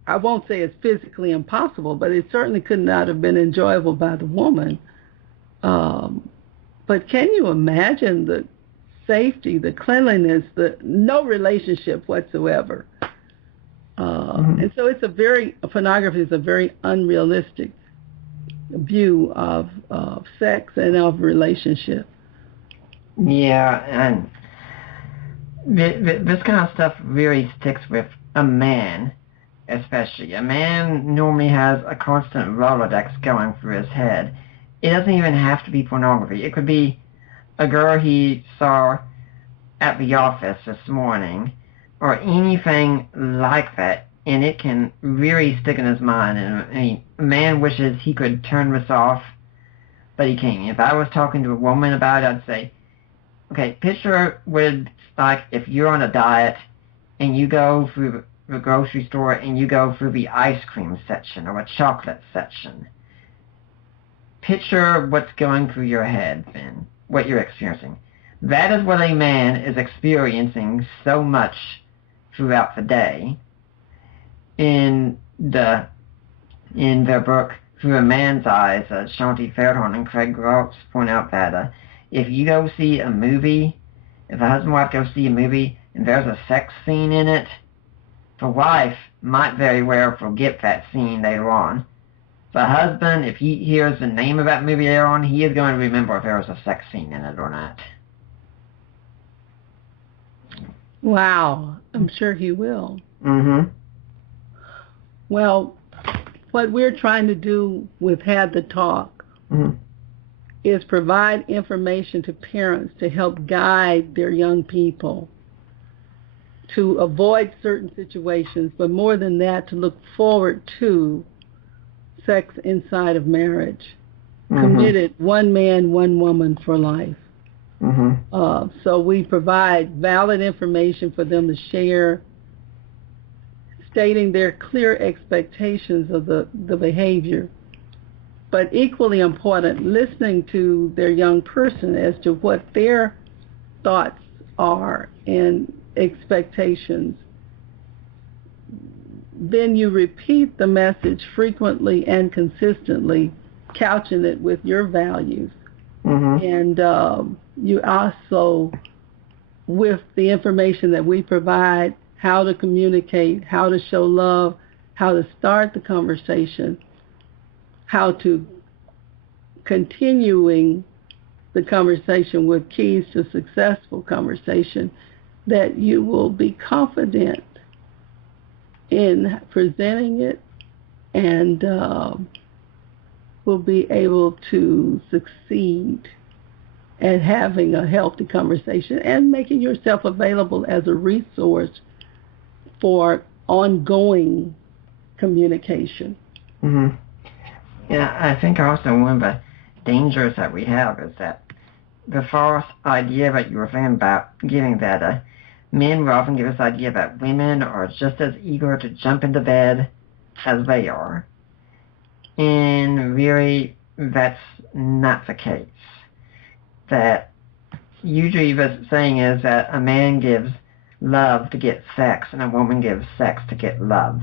I won't say it's physically impossible, but it certainly could not have been enjoyable by the woman. But can you imagine the safety, the cleanliness, no relationship whatsoever? And so pornography is a very unrealistic view of sex and of relationship. Yeah, and this kind of stuff really sticks with a man, especially. A man normally has a constant Rolodex going through his head. It doesn't even have to be pornography. It could be a girl he saw at the office this morning, or anything like that, and it can really stick in his mind. And a man wishes he could turn this off, but he can't. If I was talking to a woman about it, I'd say, okay, picture what it's like if you're on a diet and you go through the grocery store and you go through the ice cream section or a chocolate section. Picture what's going through your head then, what you're experiencing. That is what a man is experiencing so much throughout the day. In their book, Through a Man's Eyes, Shanti Fairhorn and Craig Gross point out that if you go see a movie, if a husband and wife go see a movie and there's a sex scene in it, the wife might very well forget that scene later on. The husband, if he hears the name of that movie later on, he is going to remember if there was a sex scene in it or not. Wow, I'm sure he will. Mm-hmm. Well, what we're trying to do with Had the Talk is provide information to parents to help guide their young people to avoid certain situations, but more than that, to look forward to sex inside of marriage, committed, one man, one woman for life. So we provide valid information for them to share, stating their clear expectations of the behavior, but equally important, listening to their young person as to what their thoughts are and expectations. Then you repeat the message frequently and consistently, couching it with your values. And you also, with the information that we provide, how to communicate, how to show love, how to start the conversation, how to continuing the conversation with keys to successful conversation, that you will be confident in presenting it and will be able to succeed at having a healthy conversation and making yourself available as a resource for ongoing communication. Yeah, I think also one of the dangers that we have is that the false idea that you were saying about giving that men will often give this idea that women are just as eager to jump into bed as they are. And really, that's not the case. That usually the saying is that a man gives love to get sex and a woman gives sex to get love.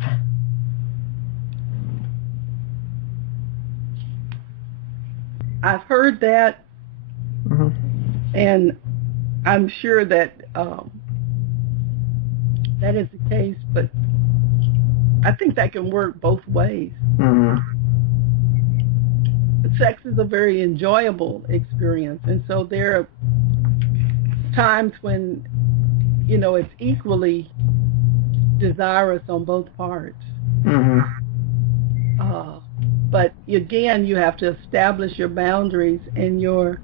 I've heard that, and I'm sure that that is the case, but I think that can work both ways. Sex is a very enjoyable experience, and so there are times when, it's equally desirous on both parts. But again, you have to establish your boundaries and your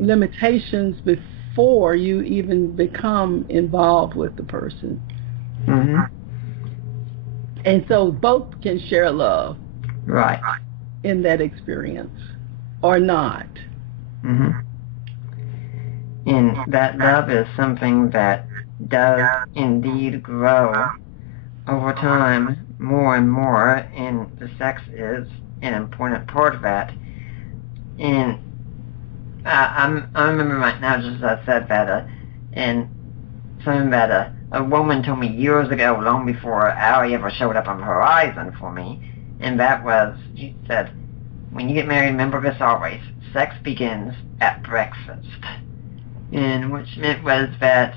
limitations before you even become involved with the person. And so both can share love. Right. In that experience, or not. And that love is something that does indeed grow over time more and more, and the sex is an important part of that. And I remember right now, just as I said that, and something that a woman told me years ago, long before Allie ever showed up on the horizon for me, and that was, she said, when you get married, remember this always, sex begins at breakfast. And which meant was that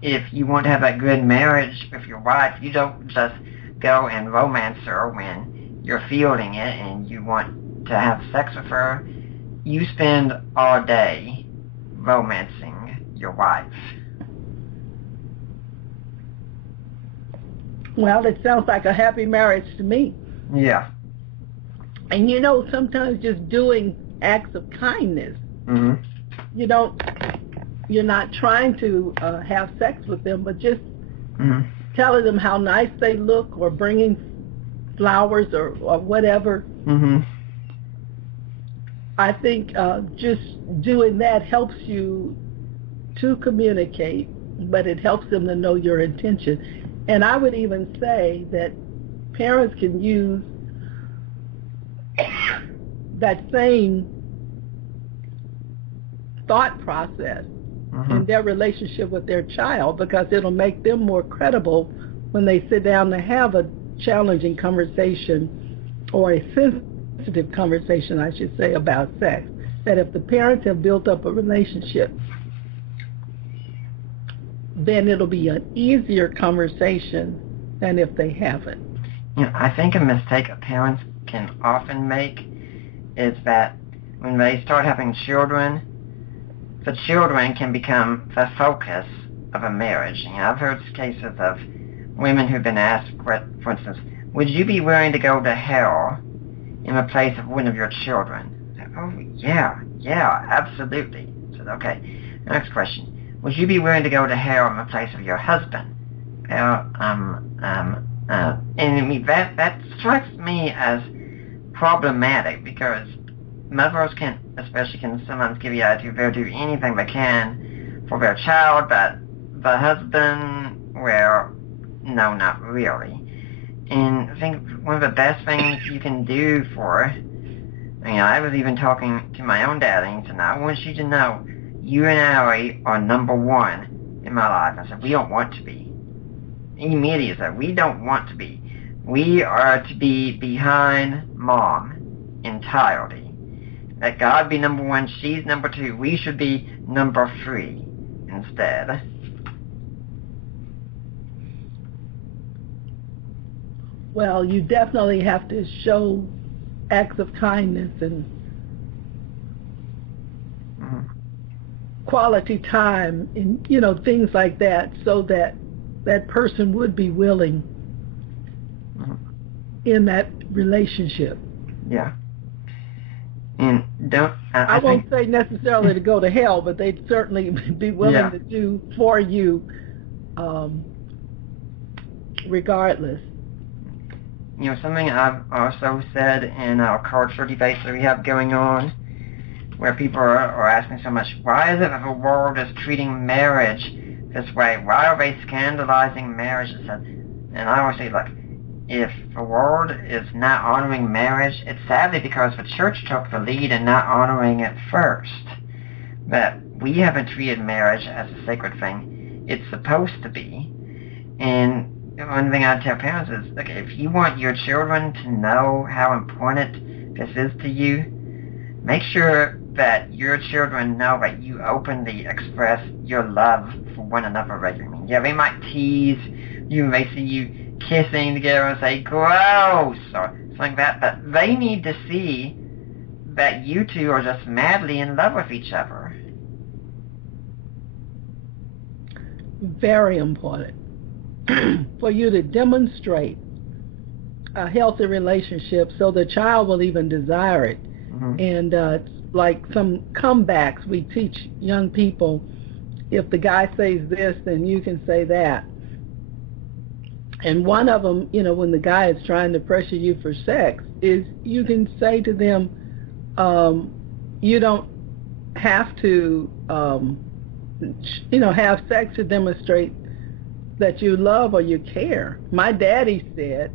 if you want to have a good marriage with your wife, you don't just go and romance her when you're feeling it and you want to have sex with her. You spend all day romancing your wife. Well, it sounds like a happy marriage to me. Yeah. And you know, sometimes just doing acts of kindness, you're not trying to have sex with them, but just telling them how nice they look or bringing flowers or whatever. I think just doing that helps you to communicate, but it helps them to know your intention. And I would even say that parents can use that same thought process in their relationship with their child, because it'll make them more credible when they sit down to have a challenging conversation, or a sensitive conversation, I should say, about sex. That if the parents have built up a relationship, then it'll be an easier conversation than if they haven't. You know, I think a mistake parents can often make is that when they start having children, the children can become the focus of a marriage. You know, I've heard cases of women who've been asked, for instance, would you be willing to go to hell in the place of one of your children? Oh, yeah, absolutely. So, okay, next question. Would you be willing to go to hell in the place of your husband? Well, and that strikes me as problematic, because mothers can sometimes give you attitude they'll do anything they can for their child, but the husband, well, no, not really. And I think one of the best things you can do for, I was even talking to my own dad, and he said, I want you to know, you and Allie are number one in my life. I said, we don't want to be. He immediately said, we don't want to be. We are to be behind Mom entirely. Let God be number one, she's number two. We should be number three instead. Well, you definitely have to show acts of kindness and quality time and, things like that, so that that person would be willing in that relationship. Yeah. And I won't say necessarily to go to hell, but they'd certainly be willing to do for you regardless. Something I've also said in our cultural debates that we have going on, where people are asking so much, why is it that the world is treating marriage this way? Why are they scandalizing marriage? And I always say, look, if the world is not honoring marriage, it's sadly because the church took the lead in not honoring it first. But we haven't treated marriage as a sacred thing. It's supposed to be. And one thing I tell parents is, look, if you want your children to know how important this is to you, make sure that your children know that you openly express your love for one another regularly. Yeah, they might tease you, and they see you kissing together and say, gross, or something like that, but they need to see that you two are just madly in love with each other. Very important for you to demonstrate a healthy relationship so the child will even desire it. And like some comebacks we teach young people, if the guy says this, then you can say that. And one of them, when the guy is trying to pressure you for sex, is you can say to them, you don't have to, have sex to demonstrate that you love or you care. My daddy said,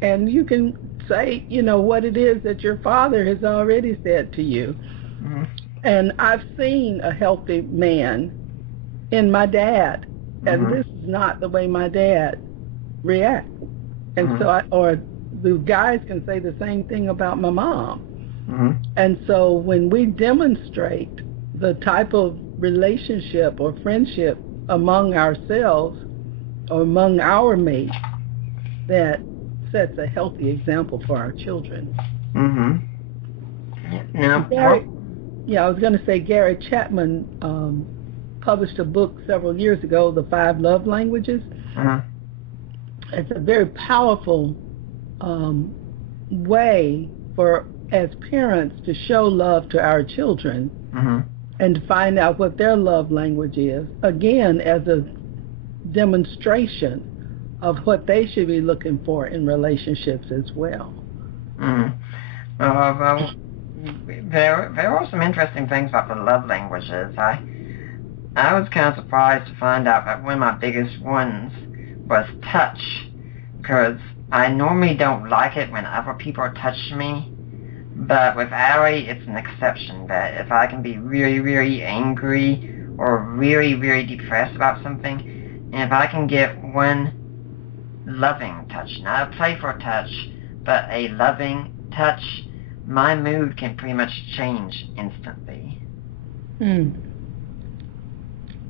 and you can say, what it is that your father has already said to you. And I've seen a healthy man in my dad, and this is not the way my dad reacts. And or the guys can say the same thing about my mom. And so when we demonstrate the type of relationship or friendship among ourselves or among our mates, that sets a healthy example for our children. Now, I was going to say Gary Chapman published a book several years ago, The 5 Love Languages. It's a very powerful way for, as parents, to show love to our children and to find out what their love language is, again, as a demonstration of what they should be looking for in relationships as well. Well, there are some interesting things about the love languages. I was kind of surprised to find out that one of my biggest ones was touch, because I normally don't like it when other people touch me, but with Allie, it's an exception. That if I can be really, really angry or really, really depressed about something, and if I can get one loving touch, not a playful touch, but a loving touch, my mood can pretty much change instantly.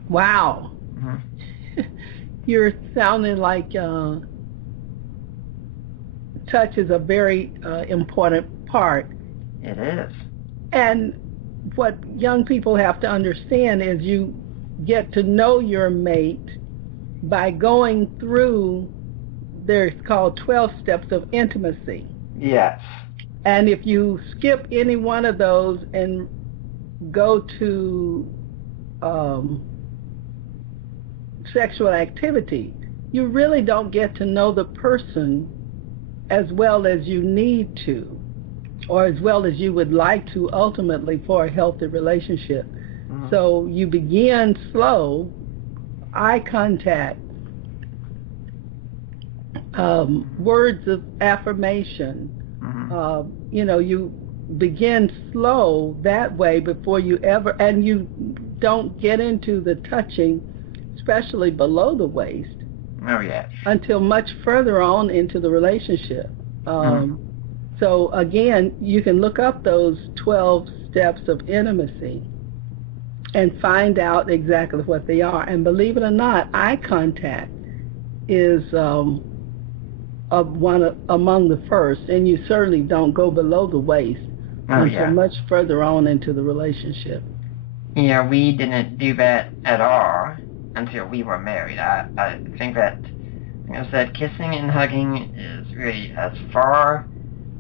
Wow. You're sounding like touch is a very important part. It is. And what young people have to understand is you get to know your mate by going through, there's called 12 steps of intimacy. Yes. And if you skip any one of those and go to sexual activity, you really don't get to know the person as well as you need to, or as well as you would like to ultimately for a healthy relationship. So you begin slow, eye contact, words of affirmation. You begin slow that way before you ever, and you don't get into the touching, especially below the waist, until much further on into the relationship. So again, you can look up those 12 steps of intimacy and find out exactly what they are. And believe it or not, eye contact is one among the first, and you certainly don't go below the waist until much further on into the relationship. Yeah, we didn't do that at all until we were married. I think that, like I said, kissing and hugging is really as far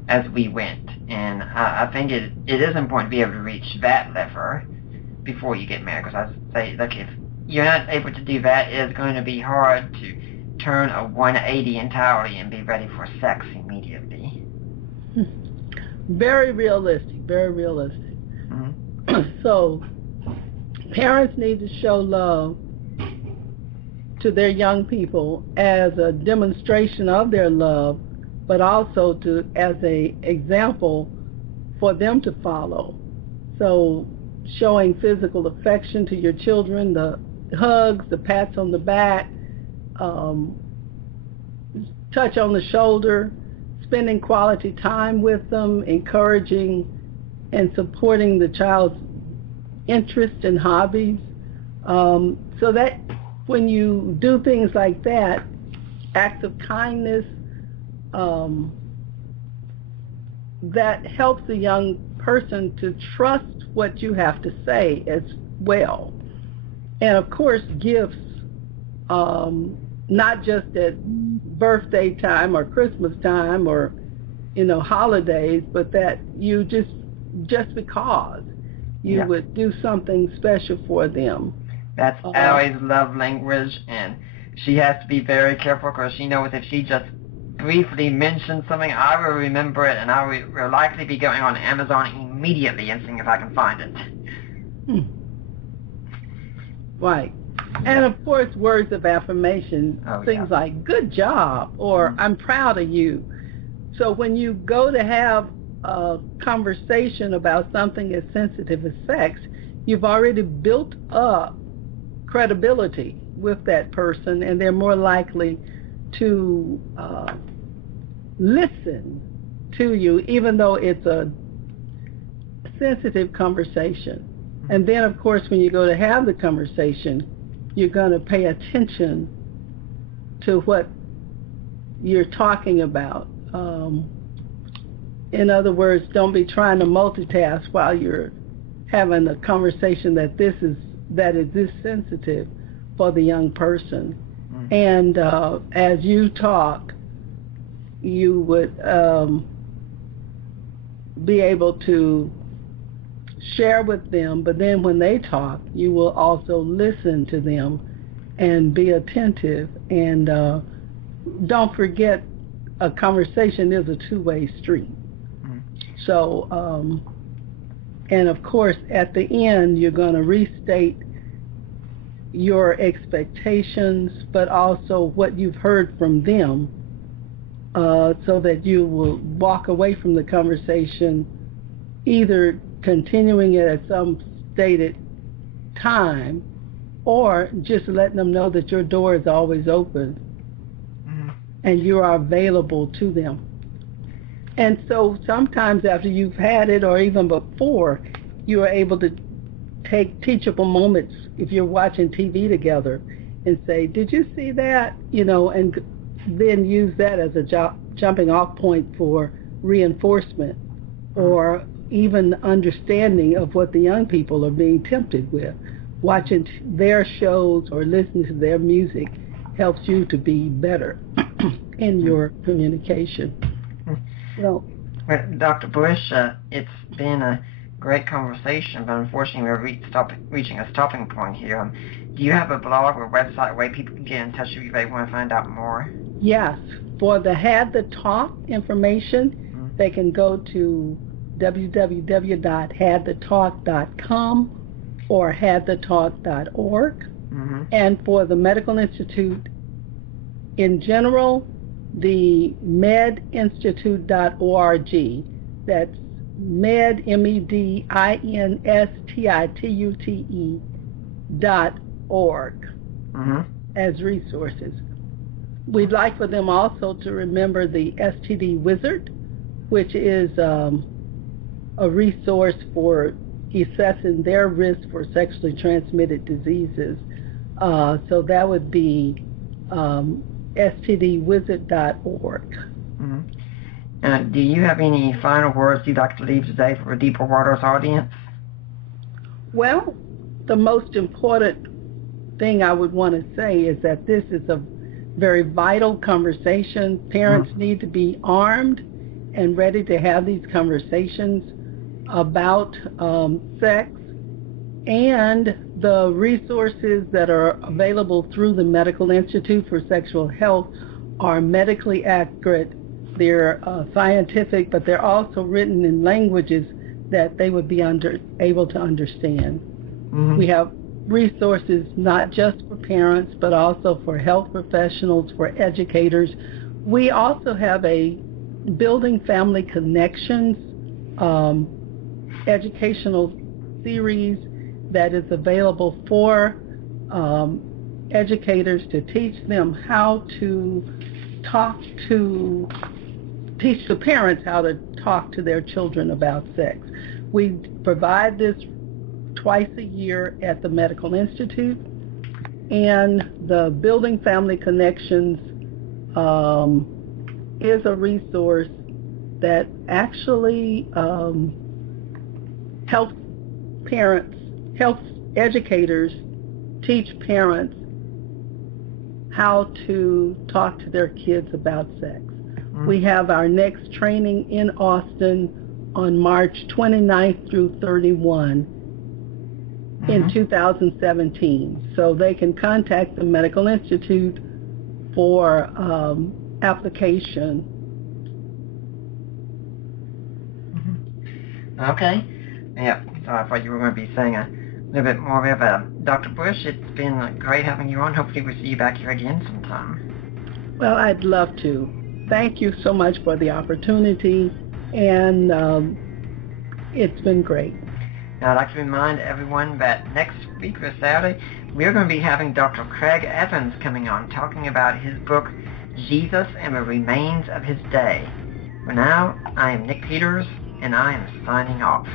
as we went, and I think it is important to be able to reach that level before you get married, because I say, look, if you're not able to do that, it's going to be hard to turn a 180 entirely and be ready for sex immediately. Very realistic, very realistic. So parents need to show love to their young people as a demonstration of their love, but also as a example for them to follow. So showing physical affection to your children, the hugs, the pats on the back, touch on the shoulder, spending quality time with them, encouraging and supporting the child's interests and hobbies. So that when you do things like that, acts of kindness, that helps the young person to trust what you have to say as well. And of course, gifts, not just at birthday time or Christmas time or holidays, but that you just because you would do something special for them. That's Allie's love language, and she has to be very careful, because she knows if she just briefly mentions something, I will remember it, and I will likely be going on Amazon immediately and seeing if I can find it. Right. And of course, words of affirmation, things like "good job" or "I'm proud of you." So when you go to have a conversation about something as sensitive as sex, you've already built up credibility with that person, and they're more likely to listen to you, even though it's a sensitive conversation. And then, of course, when you go to have the conversation, you're going to pay attention to what you're talking about. In other words, don't be trying to multitask while you're having a conversation that is this sensitive for the young person. And as you talk, you would be able to share with them, but then when they talk, you will also listen to them and be attentive. And don't forget, a conversation is a two-way street. So, and of course, at the end, you're going to restate your expectations, but also what you've heard from them, so that you will walk away from the conversation either continuing it at some stated time, or just letting them know that your door is always open and you are available to them. And so sometimes after you've had it, or even before, you are able to take teachable moments if you're watching TV together and say, did you see that? And then use that as a jumping off point for reinforcement, or even understanding of what the young people are being tempted with. Watching their shows or listening to their music helps you to be better in your communication. Well, Dr. Bush, it's been a great conversation, but unfortunately we're reaching a stopping point here. Do you have a blog or website where people can get in touch with you if they want to find out more? Yes. For the Had the Talk information, they can go to www.hadthetalk.com or hadthetalk.org. And for the Medical Institute in general, the medinstitute.org. That's med, medinstitute.org as resources. We'd like for them also to remember the STD Wizard, which is a resource for assessing their risk for sexually transmitted diseases. So that would be stdwizard.org. Do you have any final words you'd like to leave today for a Deeper Waters audience? Well, the most important thing I would want to say is that this is a very vital conversation. Parents need to be armed and ready to have these conversations about sex, and the resources that are available through the Medical Institute for Sexual Health are medically accurate. They're scientific, but they're also written in languages that they would be able to understand. We have resources not just for parents, but also for health professionals, for educators. We also have a Building Family Connections educational series that is available for educators to teach them how to teach the parents how to talk to their children about sex. We provide this twice a year at the Medical Institute, and the Building Family Connections is a resource that actually helps educators teach parents how to talk to their kids about sex. We have our next training in Austin on March 29th through 31 in 2017. So they can contact the Medical Institute for application. Okay. Yeah, so I thought you were going to be saying a little bit more about Dr. Bush. It's been great having you on. Hopefully we'll see you back here again sometime. Well, I'd love to. Thank you so much for the opportunity, and it's been great. Now, I'd like to remind everyone that next week, this Saturday, we're going to be having Dr. Craig Evans coming on, talking about his book, Jesus and the Remains of His Day. For now, I am Nick Peters, and I am signing off.